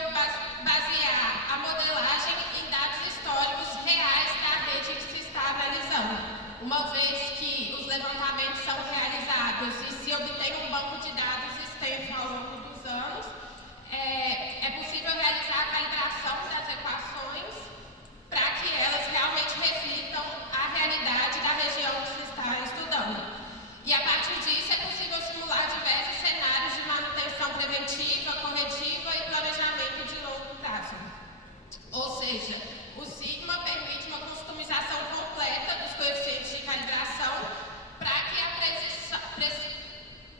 basear a modelagem em dados históricos reais da rede que se está analisando. Uma vez que os levantamentos são realizados e se obtém um banco de dados extenso ao longo dos anos, é possível realizar a calibração das equações para que elas realmente reflitam a realidade da região que se está estudando. E a partir disso é possível simular diversos cenários de manutenção preventiva, corretiva e planejamento de longo prazo. Ou seja, o sigma permite uma customização completa dos coeficientes de calibração para que a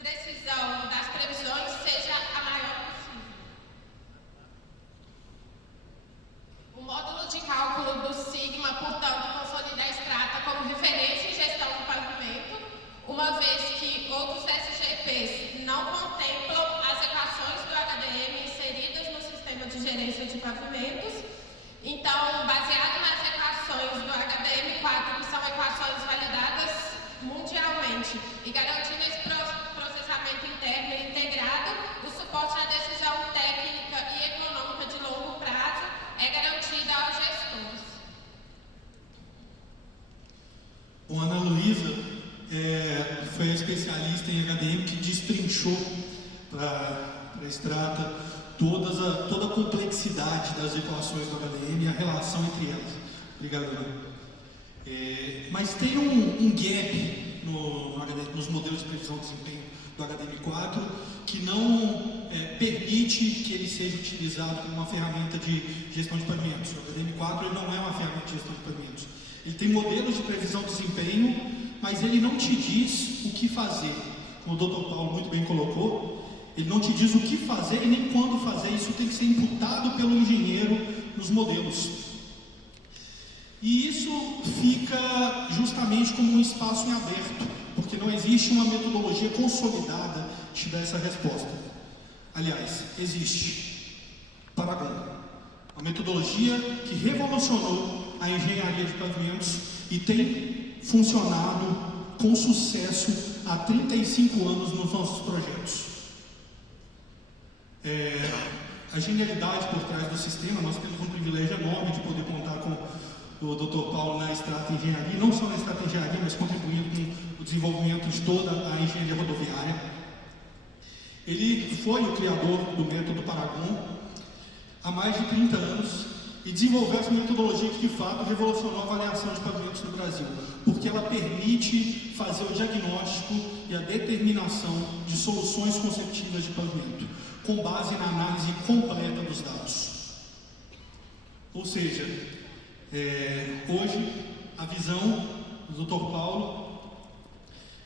precisão das previsões seja a maior possível. O módulo de cálculo do sigma, portanto, consolida a Strata como referência em gestão do pavimento, uma vez que outros SGPs não contemplam as equações do HDM inseridas no sistema de gerência de pavimentos. Então, baseado nas equações do HDM4, que são equações validadas mundialmente e garantindo esse processamento interno e integrado, o suporte à decisão técnica e econômica de longo prazo é garantido aos gestores. Bom, Ana Luísa foi a especialista em HDM que destrinchou para a Strata toda a complexidade das equações do HDM e a relação entre elas. Obrigado, Ana. Mas tem um gap nos modelos de previsão de desempenho do HDM4 que não permite que ele seja utilizado como uma ferramenta de gestão de pavimentos. O HDM4 ele não é uma ferramenta de gestão de pavimentos. Ele tem modelos de previsão de desempenho, mas ele não te diz o que fazer. Como o Dr. Paulo muito bem colocou, ele não te diz o que fazer e nem quando fazer. Isso tem que ser imputado pelo engenheiro nos modelos. E isso fica justamente como um espaço em aberto, porque não existe uma metodologia consolidada que te dá essa resposta. Aliás, existe Paragon, uma metodologia que revolucionou a engenharia de pavimentos e tem funcionado com sucesso há 35 anos nos nossos projetos. A genialidade por trás do sistema, nós temos um privilégio enorme de poder contar com o Dr. Paulo na Extrata Engenharia, não só na Extrata Engenharia, mas contribuindo com o desenvolvimento de toda a engenharia rodoviária. Ele foi o criador do método Paragon há mais de 30 anos e desenvolveu essa metodologia que de fato revolucionou a avaliação de pavimentos no Brasil, porque ela permite fazer o diagnóstico e a determinação de soluções conceptivas de pavimento, com base na análise completa dos dados. Ou seja, hoje a visão do Dr. Paulo,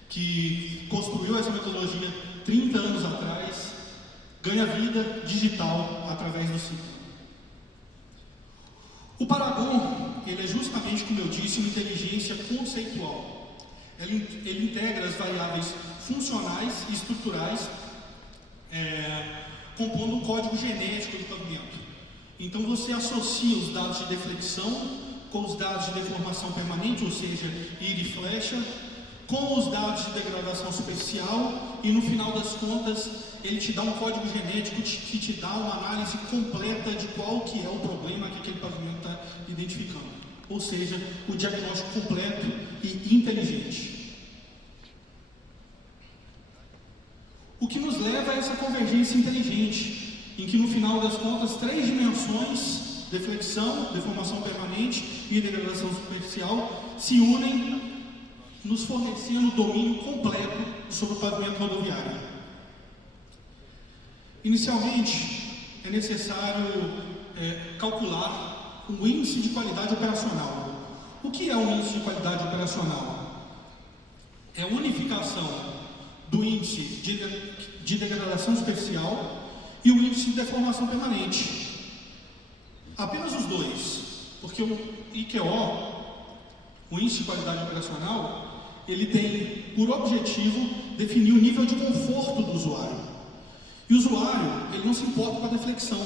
que construiu essa metodologia 30 anos atrás, ganha vida digital através do ciclo. O Paragon, ele é justamente, como eu disse, uma inteligência conceitual. Ele integra as variáveis funcionais e estruturais, compondo um código genético do pavimento. Então você associa os dados de deflexão com os dados de deformação permanente, ou seja, íris e flecha, com os dados de degradação superficial e no final das contas ele te dá um código genético que te dá uma análise completa de qual que é o problema que aquele pavimento está identificando. Ou seja, o diagnóstico completo e inteligente. O que nos leva a essa convergência inteligente, em que no final das contas 3 dimensões, deflexão, deformação permanente e degradação superficial, se unem, nos fornecendo domínio completo sobre o pavimento rodoviário. Inicialmente, é necessário calcular o índice de qualidade operacional. O que é o índice de qualidade operacional? É a unificação do índice de degradação superficial e o índice de deformação permanente. Apenas os dois, porque o IQO, o índice de qualidade operacional, ele tem por objetivo definir o nível de conforto do usuário. E o usuário, ele não se importa com a deflexão.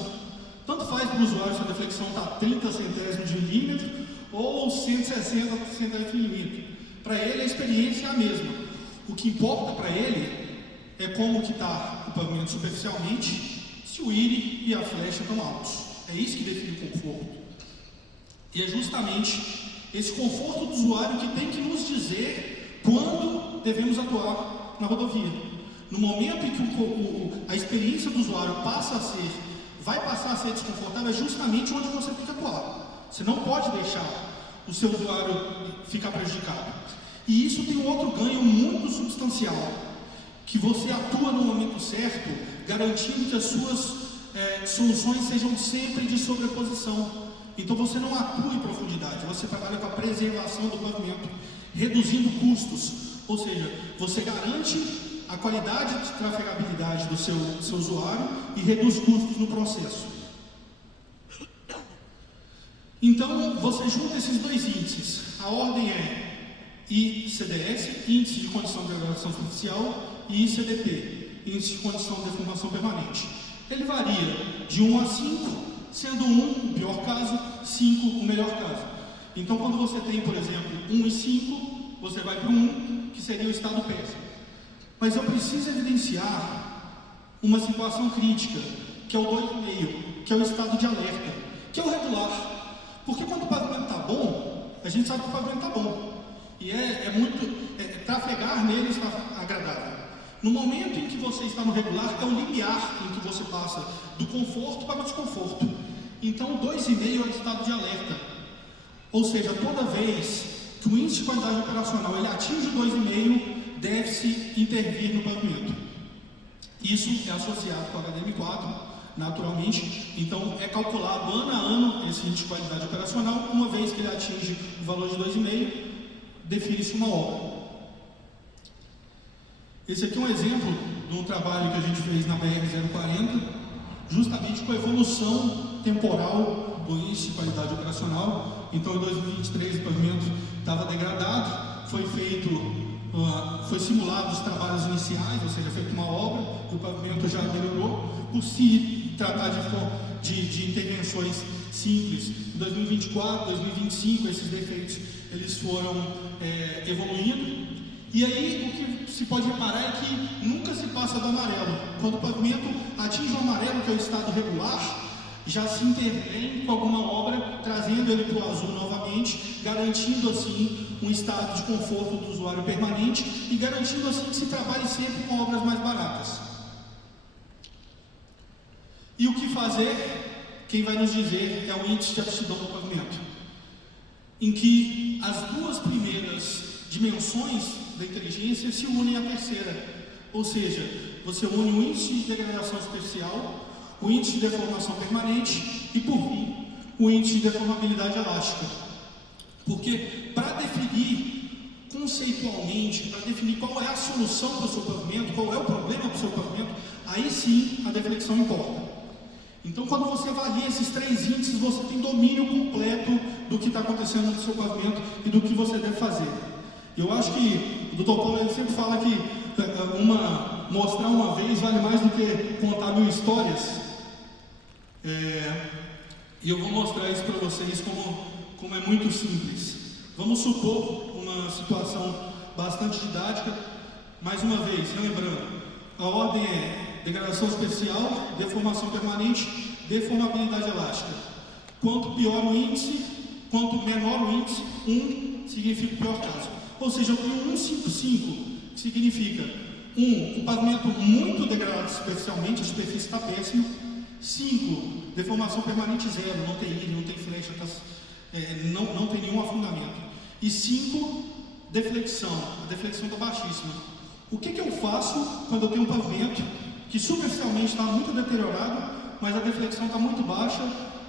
Tanto faz para o usuário se a deflexão está 30 centésimos de milímetro ou 160 centésimos de milímetro. Para ele a experiência é a mesma. O que importa para ele é como que está o pavimento superficialmente, se o íris e a flecha estão altos. É isso que define o conforto. E é justamente esse conforto do usuário que tem que nos dizer quando devemos atuar na rodovia. No momento em que a experiência do usuário vai passar a ser desconfortável, é justamente onde você tem que atuar. Você não pode deixar o seu usuário ficar prejudicado. E isso tem um outro ganho muito substancial, que você atua no momento certo, garantindo que as suas soluções sejam sempre de sobreposição. Então você não atua em profundidade, você trabalha com a preservação do pavimento, reduzindo custos, ou seja, você garante a qualidade de trafegabilidade do seu usuário e reduz custos no processo. Então você junta esses dois índices, a ordem é ICDS, Índice de Condição de Degradação Superficial, e ICDP, Índice de Condição de Deformação Permanente. Ele varia de 1 a 5, sendo 1 o pior caso, 5 o melhor caso. Então, quando você tem, por exemplo, 1 e 5, você vai para o 1, que seria o estado péssimo. Mas eu preciso evidenciar uma situação crítica, que é o 2,5, que é o estado de alerta, que é o regular. Porque quando o pavimento está bom, a gente sabe que o pavimento está bom. E trafegar nele está agradável. No momento em que você está no regular, é o limiar em que você passa do conforto para o desconforto. Então, o 2,5 é o estado de alerta. Ou seja, toda vez que o índice de qualidade operacional ele atinge o 2,5, deve-se intervir no pavimento. Isso é associado com o HDM4, naturalmente. Então, é calculado ano a ano esse índice de qualidade operacional. Uma vez que ele atinge o valor de 2,5, define-se uma obra. Esse aqui é um exemplo de um trabalho que a gente fez na BR-040, justamente com a evolução temporal do índice de qualidade operacional. Então, em 2023, o pavimento estava degradado, foi simulado os trabalhos iniciais, ou seja, feita uma obra, e o pavimento já melhorou. Por se tratar de intervenções simples, em 2024, 2025, esses defeitos eles foram evoluindo. E aí, o que se pode reparar é que nunca se passa do amarelo. Quando o pavimento atinge o amarelo, que é o estado regular, já se intervém com alguma obra, trazendo ele para o azul novamente, garantindo assim um estado de conforto do usuário permanente e garantindo assim que se trabalhe sempre com obras mais baratas. E o que fazer? Quem vai nos dizer é o índice de aptidão do pavimento, em que as duas primeiras dimensões da inteligência se unem à terceira, ou seja, você une o índice de degradação superficial, o índice de deformação permanente e, por fim, o índice de deformabilidade elástica. Porque para definir conceitualmente, para definir qual é a solução para o seu pavimento, qual é o problema para o seu pavimento, aí sim a deflexão importa. Então, quando você avalia esses três índices, você tem domínio completo do que está acontecendo no seu pavimento e do que você deve fazer. Eu acho que o Dr. Paulo ele sempre fala que mostrar uma vez vale mais do que contar 1000 histórias. E eu vou mostrar isso para vocês como é muito simples. Vamos supor uma situação bastante didática. Mais uma vez, lembrando, a ordem é degradação superficial, deformação permanente, deformabilidade elástica. Quanto pior o índice, quanto menor o índice, 1 significa o pior caso. Ou seja, eu tenho 155, que significa o pavimento muito degradado superficialmente, a superfície está péssima. 5, deformação permanente 0, não tem ilha, não tem flecha, não tem nenhum afundamento. E 5, deflexão, a deflexão está baixíssima. O que eu faço quando eu tenho um pavimento que superficialmente está muito deteriorado, mas a deflexão está muito baixa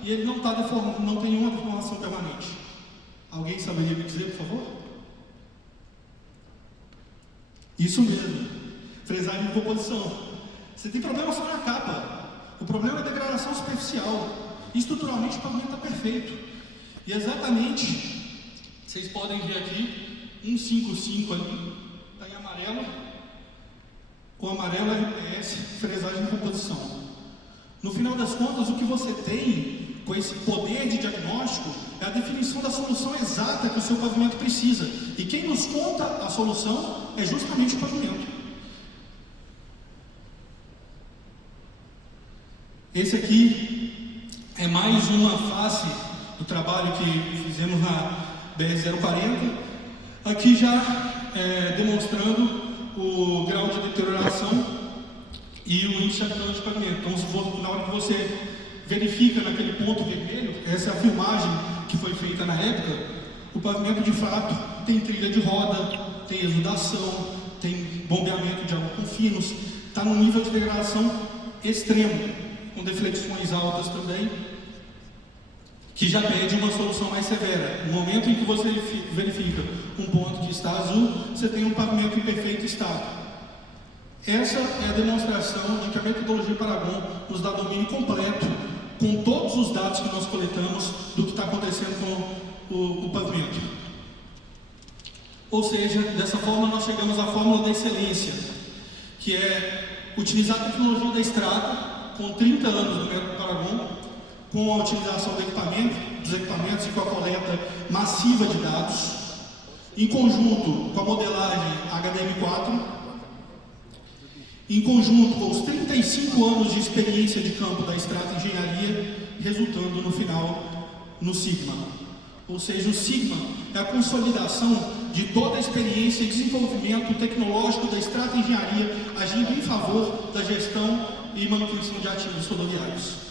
e ele não tem nenhuma deformação permanente? Alguém saberia me dizer, por favor? Isso mesmo, fresagem de composição. Você tem problema só na capa. O problema é a degradação superficial. Estruturalmente o pavimento está perfeito. E exatamente, vocês podem ver aqui, 155 ali, está em amarelo. O amarelo é RPS, fresagem de composição. No final das contas, o que você tem com esse poder de diagnóstico é a definição da solução exata que o seu pavimento precisa. E quem nos conta a solução é justamente o pavimento. Esse aqui é mais uma face do trabalho que fizemos na BR-040, aqui já demonstrando o grau de deterioração e o índice de aptidão de pavimento. Então, na hora que você verifica naquele ponto vermelho, essa é a filmagem que foi feita na época, o pavimento de fato tem trilha de roda, tem exudação, tem bombeamento de água com finos, está num nível de degradação extremo, com deflexões altas também, que já pede uma solução mais severa. No momento em que você verifica um ponto que está azul, você tem um pavimento em perfeito estado. Essa é a demonstração de que a metodologia Paragon nos dá domínio completo, com todos os dados que nós coletamos, do que está acontecendo com o pavimento. Ou seja, dessa forma nós chegamos à fórmula da excelência, que é utilizar a tecnologia da estrada, com 30 anos do método Paragon, com a utilização dos equipamentos e com a coleta massiva de dados, em conjunto com a modelagem HDM4, em conjunto com os 35 anos de experiência de campo da Strata Engenharia, resultando no final no Sigma. Ou seja, o Sigma é a consolidação de toda a experiência e desenvolvimento tecnológico da Strata Engenharia, agindo em favor da gestão e manutenção de ativos rodoviários.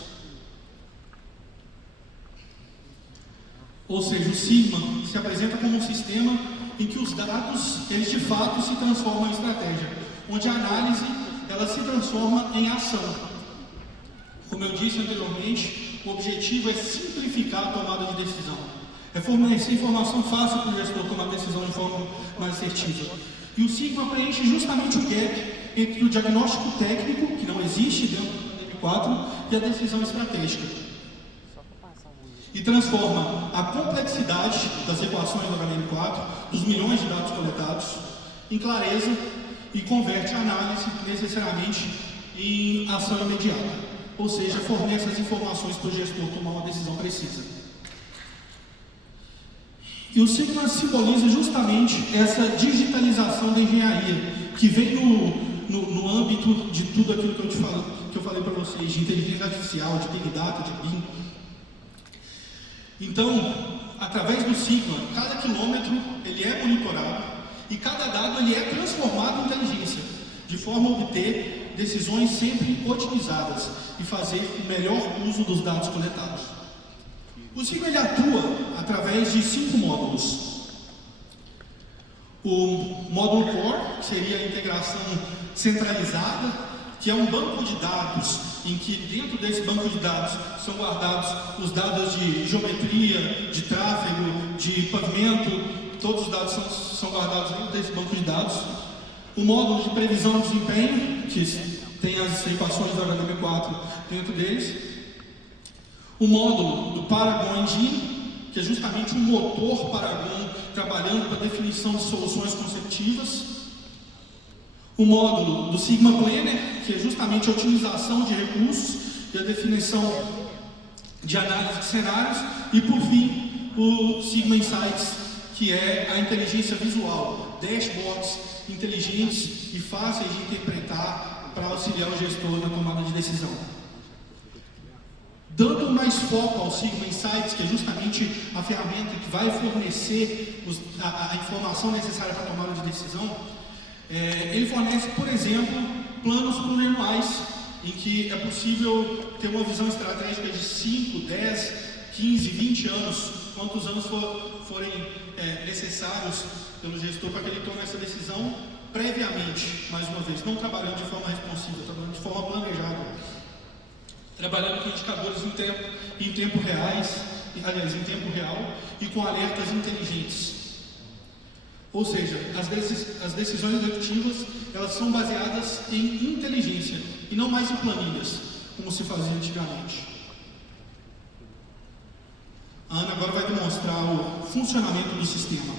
Ou seja, o Sigma se apresenta como um sistema em que os dados, eles de fato se transformam em estratégia, onde a análise, ela se transforma em ação. Como eu disse anteriormente, o objetivo é simplificar a tomada de decisão, é fornecer informação fácil para o gestor tomar decisão de forma mais assertiva. E o Sigma preenche justamente o gap entre o diagnóstico técnico, que não existe dentro do HDM4, e a decisão estratégica. E transforma a complexidade das equações do HDM4, dos milhões de dados coletados, em clareza e converte a análise necessariamente em ação imediata. Ou seja, fornece as informações para o gestor tomar uma decisão precisa. E o Sigma simboliza justamente essa digitalização da engenharia, que vem no âmbito de tudo aquilo que eu falei para vocês, de inteligência artificial, de Big Data, de BIM. Então, através do Sigma, cada quilômetro ele é monitorado e cada dado ele é transformado em inteligência, de forma a obter decisões sempre otimizadas e fazer o melhor uso dos dados coletados. O Sigma ele atua através de 5 módulos. O módulo Core, que seria a integração centralizada, que é um banco de dados, em que dentro desse banco de dados são guardados os dados de geometria, de tráfego, de pavimento, todos os dados são guardados dentro desse banco de dados. O módulo de previsão de desempenho, que tem as equações do HTML4 dentro deles. O módulo do Paragon Engine, que é justamente um motor Paragon trabalhando para definição de soluções conceptivas. O módulo do Sigma Planner, que é justamente a otimização de recursos e a definição de análise de cenários. E, por fim, o Sigma Insights, que é a inteligência visual, dashboards inteligentes e fáceis de interpretar para auxiliar o gestor na tomada de decisão. Dando mais foco ao Sigma Insights, que é justamente a ferramenta que vai fornecer a informação necessária para a tomada de decisão, ele fornece, por exemplo, planos plurianuais, em que é possível ter uma visão estratégica de 5, 10, 15, 20 anos, quantos anos forem necessários pelo gestor para que ele tome essa decisão previamente, mais uma vez, não trabalhando de forma responsiva, trabalhando de forma planejada, trabalhando com indicadores em tempo real e com alertas inteligentes. Ou seja, as decisões executivas, elas são baseadas em inteligência e não mais em planilhas, como se fazia antigamente. A Ana agora vai demonstrar o funcionamento do sistema.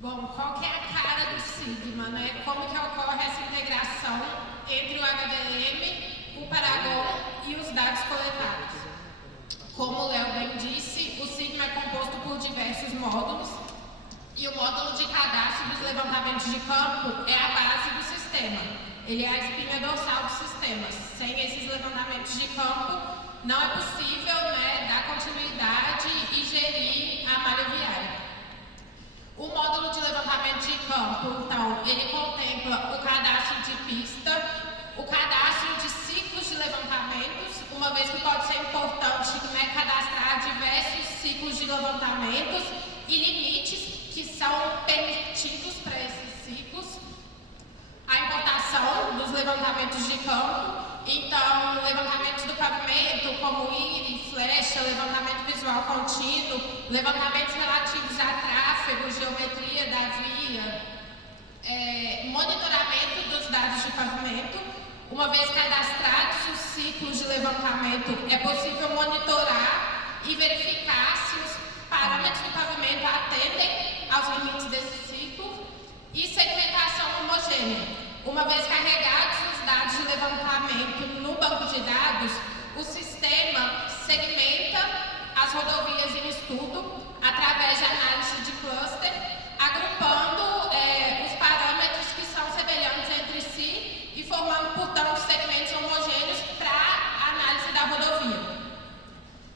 Bom, qual que é a cara do Sigma, né? Como que ocorre essa integração entre o HDM, o Paragon e os dados coletados? Como o Léo bem disse, o Sigma é composto por diversos módulos e o módulo de cadastro dos levantamentos de campo é a base do sistema. Ele é a espinha dorsal do sistema. Sem esses levantamentos de campo, não é possível, né, dar continuidade e gerir a malha viária. O módulo de levantamento de campo, então, ele contempla o cadastro de pista, o cadastro de ciclos de levantamentos, uma vez que pode ser importante, né, cadastrar diversos ciclos de levantamentos e limites que são permitidos para esses ciclos. A importação dos levantamentos de campo, então, levantamentos do pavimento, como íris, flecha, levantamento visual contínuo, levantamentos relativos a tráfego, geometria da via, monitoramento dos dados de pavimento. Uma vez cadastrados os ciclos de levantamento, é possível monitorar e verificar se os parâmetros do pavimento atendem aos limites desse ciclo. E segmentação homogênea. Uma vez carregados os dados de levantamento no banco de dados, o sistema segmenta as rodovias em estudo através de análise de cluster, agrupando os parâmetros que são semelhantes entre si e formando, portanto, segmentos homogêneos para a análise da rodovia.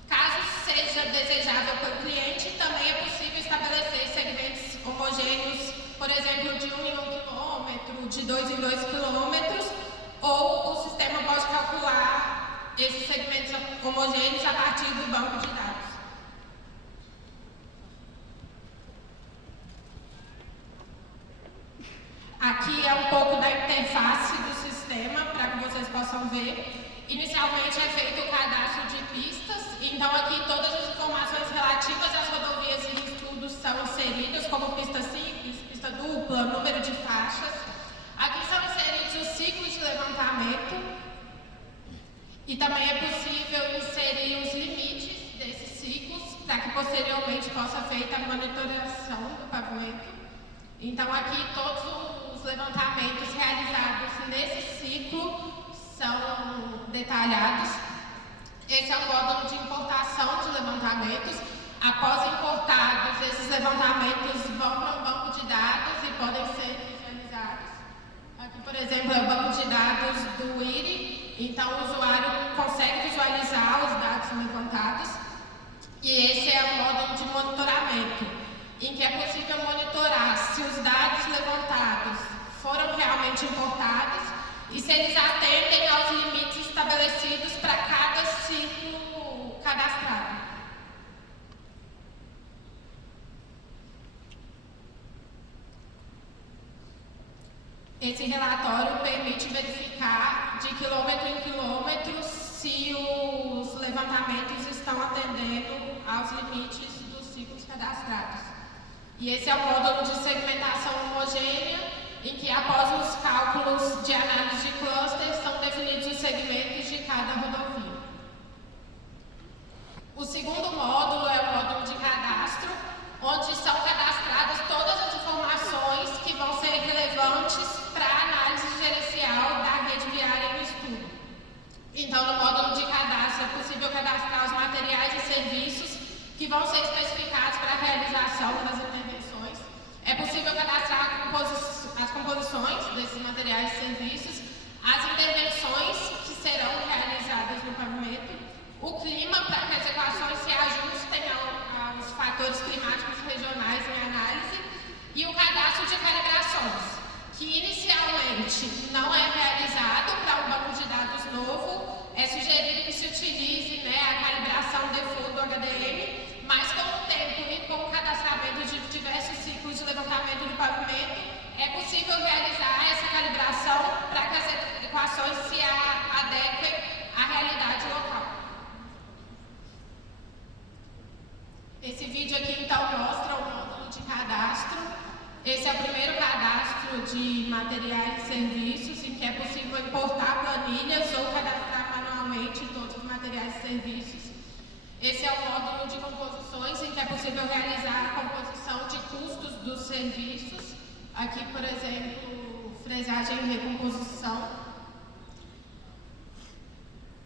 Caso seja desejável pelo cliente, também é possível estabelecer segmentos homogêneos, por exemplo, de 1 em 1 quilômetro, de 2 em 2 quilômetros, ou o sistema pode calcular esses segmentos homogêneos a partir do banco de dados. Aqui é um pouco da interface do sistema, para que vocês possam ver. Inicialmente é feito o cadastro de pistas, então aqui todas as informações relativas às rodovias em estudo são inseridas, como pista simples, pista dupla, número de faixas. Aqui são inseridos os ciclos de levantamento e também é possível inserir os limites desses ciclos para que posteriormente possa ser feita a monitoração do pavimento. Então aqui todos os levantamentos realizados nesse ciclo são detalhados. Esse é o módulo de importação de levantamentos. Após importados, esses levantamentos vão para um banco de dados e podem ser visualizados. Aqui por exemplo, é o banco de dados do IRI, então o usuário consegue visualizar os dados levantados. E esse é o módulo de monitoramento, em que é possível monitorar se os dados levantados foram realmente importados e se eles atendem aos limites estabelecidos para cada ciclo cadastrado. Esse relatório permite verificar de quilômetro em quilômetro se os levantamentos estão atendendo aos limites dos ciclos cadastrados. E esse é o módulo de segmentação homogênea, em que após os cálculos de análise de clusters são definidos os segmentos de cada rodovia. O segundo módulo é o módulo de cadastro, onde são cadastradas todas as informações que vão ser relevantes para a análise gerencial da rede viária em estudo. Então, no módulo de cadastro é possível cadastrar os materiais e serviços que vão ser especificados para a realização das intervenções. É possível cadastrar as composições desses materiais e serviços, as intervenções que serão realizadas no pavimento, o clima para que as equações se ajustem aos fatores climáticos regionais em análise e o cadastro de calibrações, que inicialmente não é realizado para um banco de dados novo. É sugerido que se utilize a calibração default do HDM, mas com o tempo e com o cadastramento de diversos ciclos de levantamento do pavimento, é possível realizar essa calibração para que as equações se adequem à realidade local. Esse vídeo aqui então mostra o módulo de cadastro. Esse é o primeiro cadastro de materiais e serviços em que é possível importar planilhas ou cadastrar manualmente todos os materiais e serviços. Esse é o módulo de composições em que é possível realizar a composição de custos dos serviços. Aqui, por exemplo, fresagem e recomposição.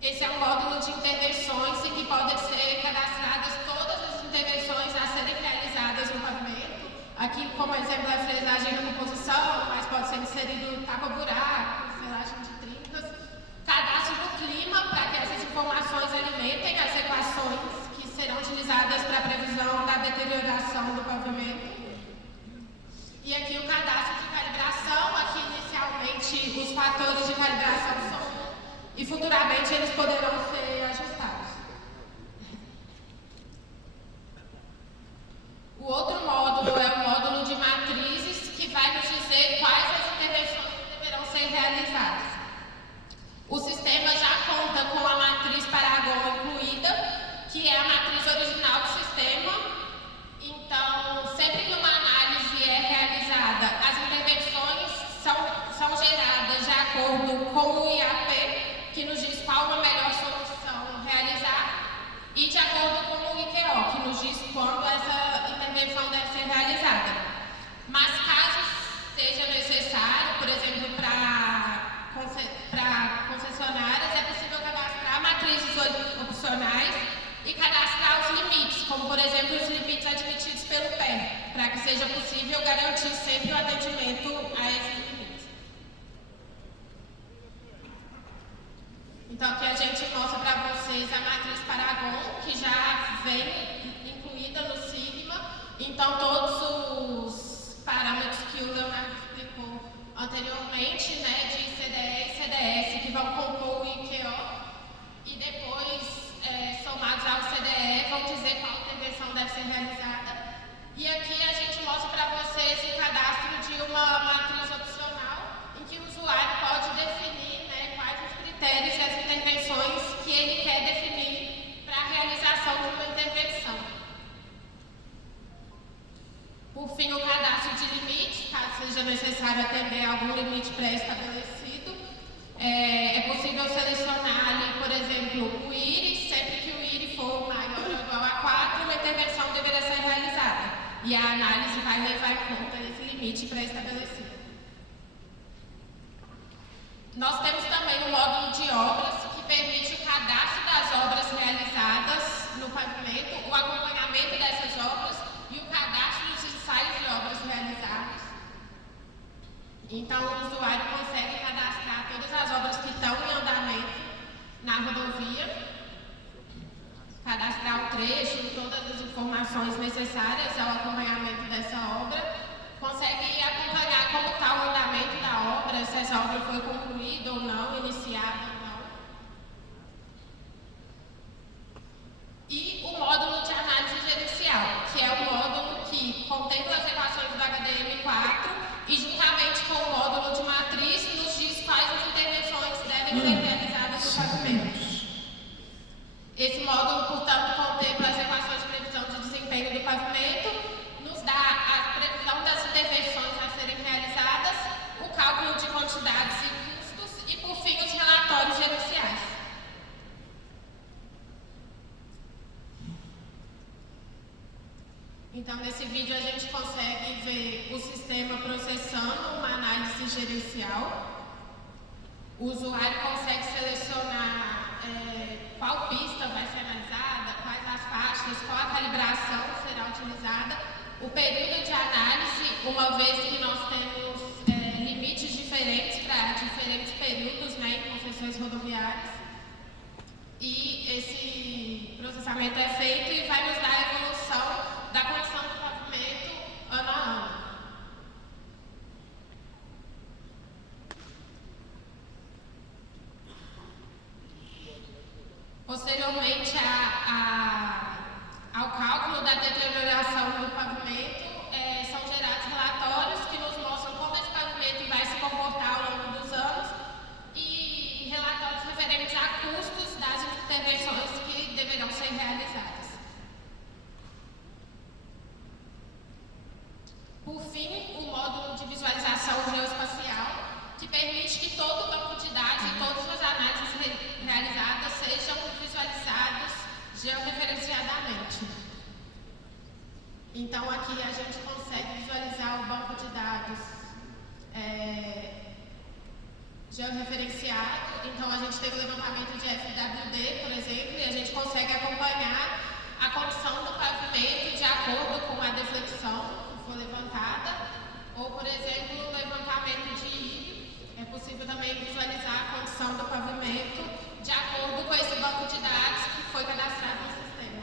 Esse é um módulo de intervenções em que podem ser cadastradas todas as intervenções a serem realizadas no pavimento. Aqui, como exemplo, é fresagem e recomposição, mas pode ser inserido tapa-buraco, selagem de trincas. Cadastro do clima, para que essas informações alimentem as equações que serão utilizadas para a previsão da deterioração do pavimento. E aqui o cadastro de calibração. Aqui, inicialmente, os fatores de calibração são e futuramente eles poderão ser ajustados. O outro módulo é o módulo de matrizes, que vai nos dizer quais as intervenções deverão ser realizadas. O sistema já conta com a matriz Paragon incluída, que é a matriz original do sistema. Então, sempre que uma análise é realizada, as intervenções são geradas de acordo com o IAP, que nos diz qual a melhor solução realizar, e de acordo com o IQO, que nos diz quando essa intervenção deve ser realizada. Mas caso seja necessário, por exemplo, para concessionárias, é possível cadastrar matrizes opcionais e cadastrar os limites, como por exemplo os limites admitidos pelo PER, para que seja possível garantir sempre o atendimento a esses limites. Então aqui a gente mostra para vocês a matriz Paragon, que já vem incluída no Sigma. Então todos os parâmetros que o Leonardo explicou anteriormente, de CDE e CDS, que vão compor o IQO, e depois, somados ao CDE, vão dizer qual intervenção deve ser realizada. E aqui a gente mostra para vocês o cadastro de uma matriz opcional, em que o usuário pode definir quais os critérios e as intervenções que ele quer definir para a realização de uma intervenção. Por fim, o cadastro de limites, caso seja necessário atender algum limite pré-estabelecido. É possível selecionar ali, por exemplo, o IRI. Sempre que o IRI for maior ou igual a 4, uma intervenção deverá ser realizada. E a análise vai levar em conta esse limite pré-estabelecido. Nós temos também o módulo de obras, que permite o cadastro das obras realizadas no pavimento, o acompanhamento dessas obras e o cadastro dos ensaios de obras realizadas. Então, o usuário consegue cadastrar todas as obras que estão em andamento na rodovia, cadastrar o trecho, todas as informações necessárias ao acompanhamento dessa obra, consegue acompanhar como está o andamento da obra, se essa obra foi concluída ou não, iniciada ou não. E o módulo de análise gerencial, que é o módulo que contempla as equações do HDM4 e, juntamente com o módulo de matriz, nos diz quais as intervenções devem ser realizadas no pavimento. Esse módulo, portanto, contempla as equações de previsão de desempenho do pavimento, nos dá a previsão das intervenções a serem realizadas, o cálculo de quantidades e custos e, por fim, os relatórios gerenciais. Então, nesse vídeo a gente consegue ver o sistema processando uma análise gerencial. O usuário consegue selecionar qual pista vai ser analisada, quais as faixas, qual a calibração será utilizada, o período de análise, uma vez que nós temos limites diferentes para diferentes períodos, né, em concessões rodoviárias. E esse processamento é feito e vai nos dar a evolução da condição do pavimento ano a ano. Posteriormente ao cálculo da deterioração do pavimento, são gerados relatórios que nos mostram como esse pavimento vai se comportar ao longo dos anos e relatórios referentes a custos das intervenções que deverão ser realizadas. Por fim, o módulo de visualização geoespacial, que permite que todo o banco de dados e todas as análises realizadas sejam visualizados georreferenciadamente. Então, aqui a gente consegue visualizar o banco de dados georreferenciado. Então, a gente tem o levantamento de FWD, por exemplo, e a gente consegue acompanhar a condição do pavimento de acordo com a deflexão que for levantada, ou, por exemplo, o levantamento de ilho. É possível também visualizar a condição do pavimento de acordo com esse banco de dados que foi cadastrado no sistema.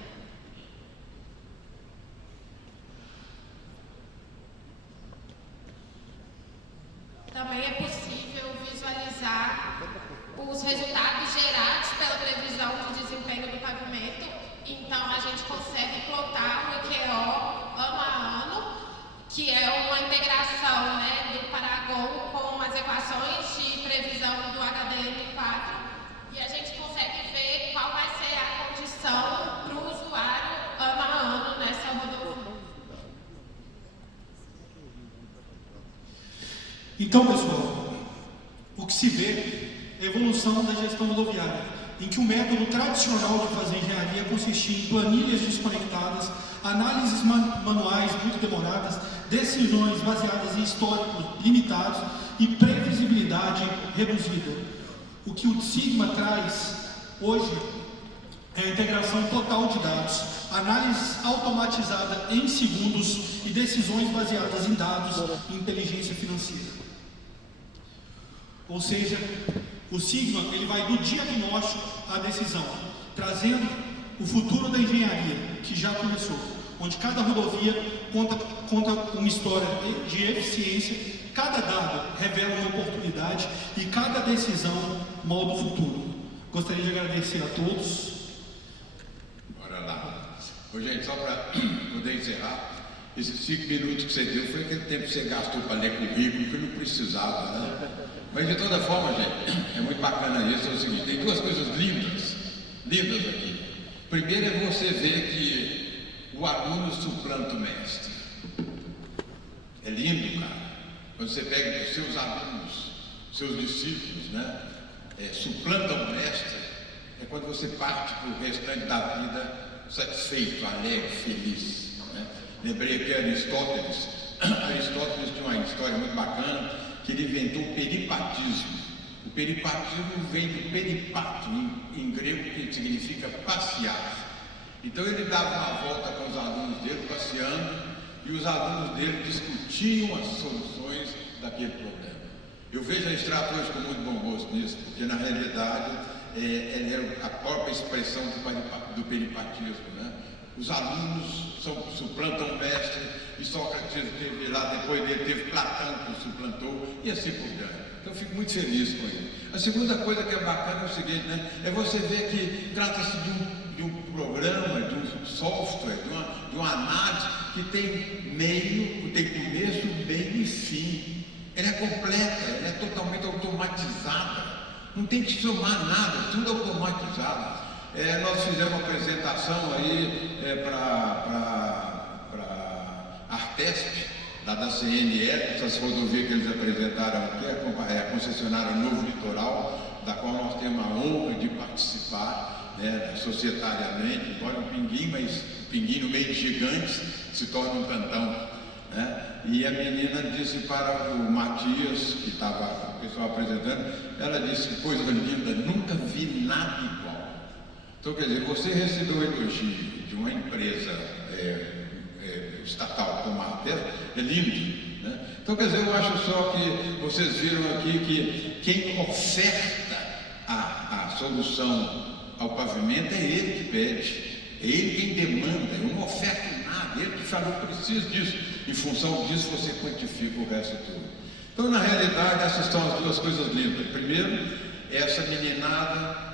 Também é possível visualizar os resultados gerados pela previsão de desempenho do pavimento. Então, a gente consegue plotar o IQO ano a ano, que é uma integração, né, do Paragon com as equações de previsão do HDM4, e a gente consegue ver qual vai ser a condição para o usuário ano a ano nessa rodovia. Então, pessoal, o que se vê é a evolução da gestão rodoviária, em que o método tradicional de fazer engenharia consistia em planilhas desconectadas, análises manuais muito demoradas, decisões baseadas em históricos limitados e previsibilidade reduzida. O que o Sigma traz hoje é a integração total de dados, análise automatizada em segundos e decisões baseadas em dados e inteligência financeira. Ou seja, o Sigma ele vai do diagnóstico à decisão, trazendo o futuro da engenharia, que já começou, onde cada rodovia conta uma história de eficiência, cada dado revela uma oportunidade e cada decisão molda o futuro. Gostaria de agradecer a todos. Bora lá. Ô, gente, só para poder encerrar, esses 5 minutos que você deu foi aquele tempo que você gastou para ler currículo, que não precisava, né? Mas de toda forma, gente, é muito bacana isso, é o seguinte, tem duas coisas lindas aqui. Primeiro é você ver que o aluno suplanta o mestre. É lindo, cara. Quando você pega os seus alunos, seus discípulos, né? Suplantam o mestre, é quando você parte para o restante da vida satisfeito, alegre, feliz. Né? Lembrei aqui Aristóteles. Aristóteles tinha uma história muito bacana, que ele inventou o peripatismo. O peripatismo vem do peripato, em grego, que significa passear. Então ele dava uma volta com os alunos dele, passeando, e os alunos dele discutiam as soluções daquele problema. Eu vejo a Extrata hoje com muito bom gosto nisso, porque na realidade ela é a própria expressão do peripatismo, né? Os alunos suplantam o mestre, e Sócrates teve lá, depois dele teve Platão que suplantou, e assim por diante. Então eu fico muito feliz com isso. A segunda coisa que é bacana é o seguinte, né? É você ver que trata-se de um programa, de um software, de uma análise que tem meio, tem começo, meio e fim. Ela é completa, ela é totalmente automatizada. Não tem que somar nada, tudo automatizado. Nós fizemos uma apresentação aí para a Artesp, da CNE, essas rodovias que eles apresentaram aqui, a concessionária Novo Litoral, da qual nós temos a honra de participar, né, societariamente, embora um pinguinho, mas um pinguinho no meio de gigantes se torna um cantão. Né? E a menina disse para o Matias, que estava o pessoal apresentando, ela disse, coisa linda, nunca vi nada igual. Então, quer dizer, você recebeu o elogio de uma empresa estatal como a Artesp, é lindo, né? Então, quer dizer, eu acho só que vocês viram aqui que quem oferta a solução ao pavimento é ele que pede, é ele quem demanda, eu não oferto nada, ele que fala, eu preciso disso, em função disso você quantifica o resto tudo. Então, na realidade, essas são as duas coisas lindas. Primeiro, essa meninada,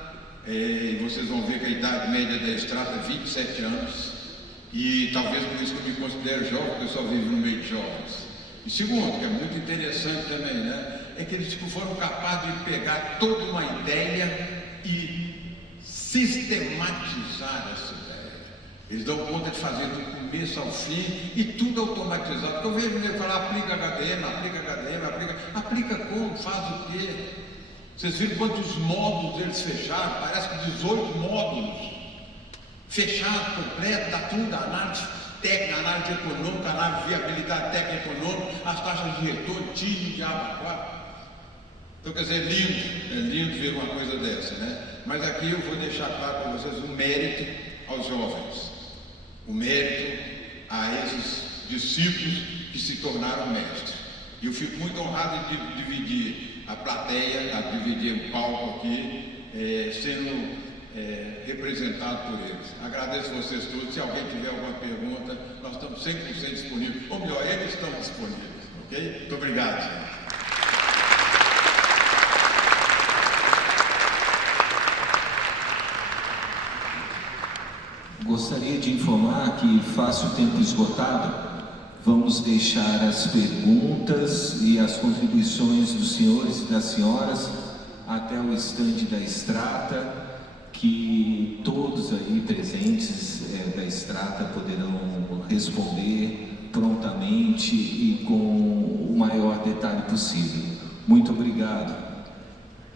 vocês vão ver que a idade média da Extrata é 27 anos, e talvez por isso que eu me considero jovem, porque eu só vivo no meio de jovens. E segundo, que é muito interessante também, né, é que eles foram capazes de pegar toda uma ideia e sistematizar essa ideia. Eles dão conta de fazer do começo ao fim e tudo automatizado. Então eu vejo ele falar, aplica HDM, aplica como, faz o quê? Vocês viram quantos módulos eles fecharam? Parece que 18 módulos. Fechado, completo, dá tudo, análise técnica, análise econômica, análise de viabilidade técnica e econômica, as taxas de retorno, time de aba. Então, quer dizer, é lindo ver uma coisa dessa, né? Mas aqui eu vou deixar claro para vocês o mérito aos jovens, o mérito a esses discípulos que se tornaram mestres. E eu fico muito honrado de dividir a plateia, dividir o palco aqui, sendo representado por eles. Agradeço vocês todos. Se alguém tiver alguma pergunta, nós estamos 100% disponíveis. Ou melhor, eles estão disponíveis. Ok? Muito obrigado, gente. Gostaria de informar que, face o tempo esgotado, vamos deixar as perguntas e as contribuições dos senhores e das senhoras até o estande da Extrata, que todos aí presentes da Extrata poderão responder prontamente e com o maior detalhe possível. Muito obrigado.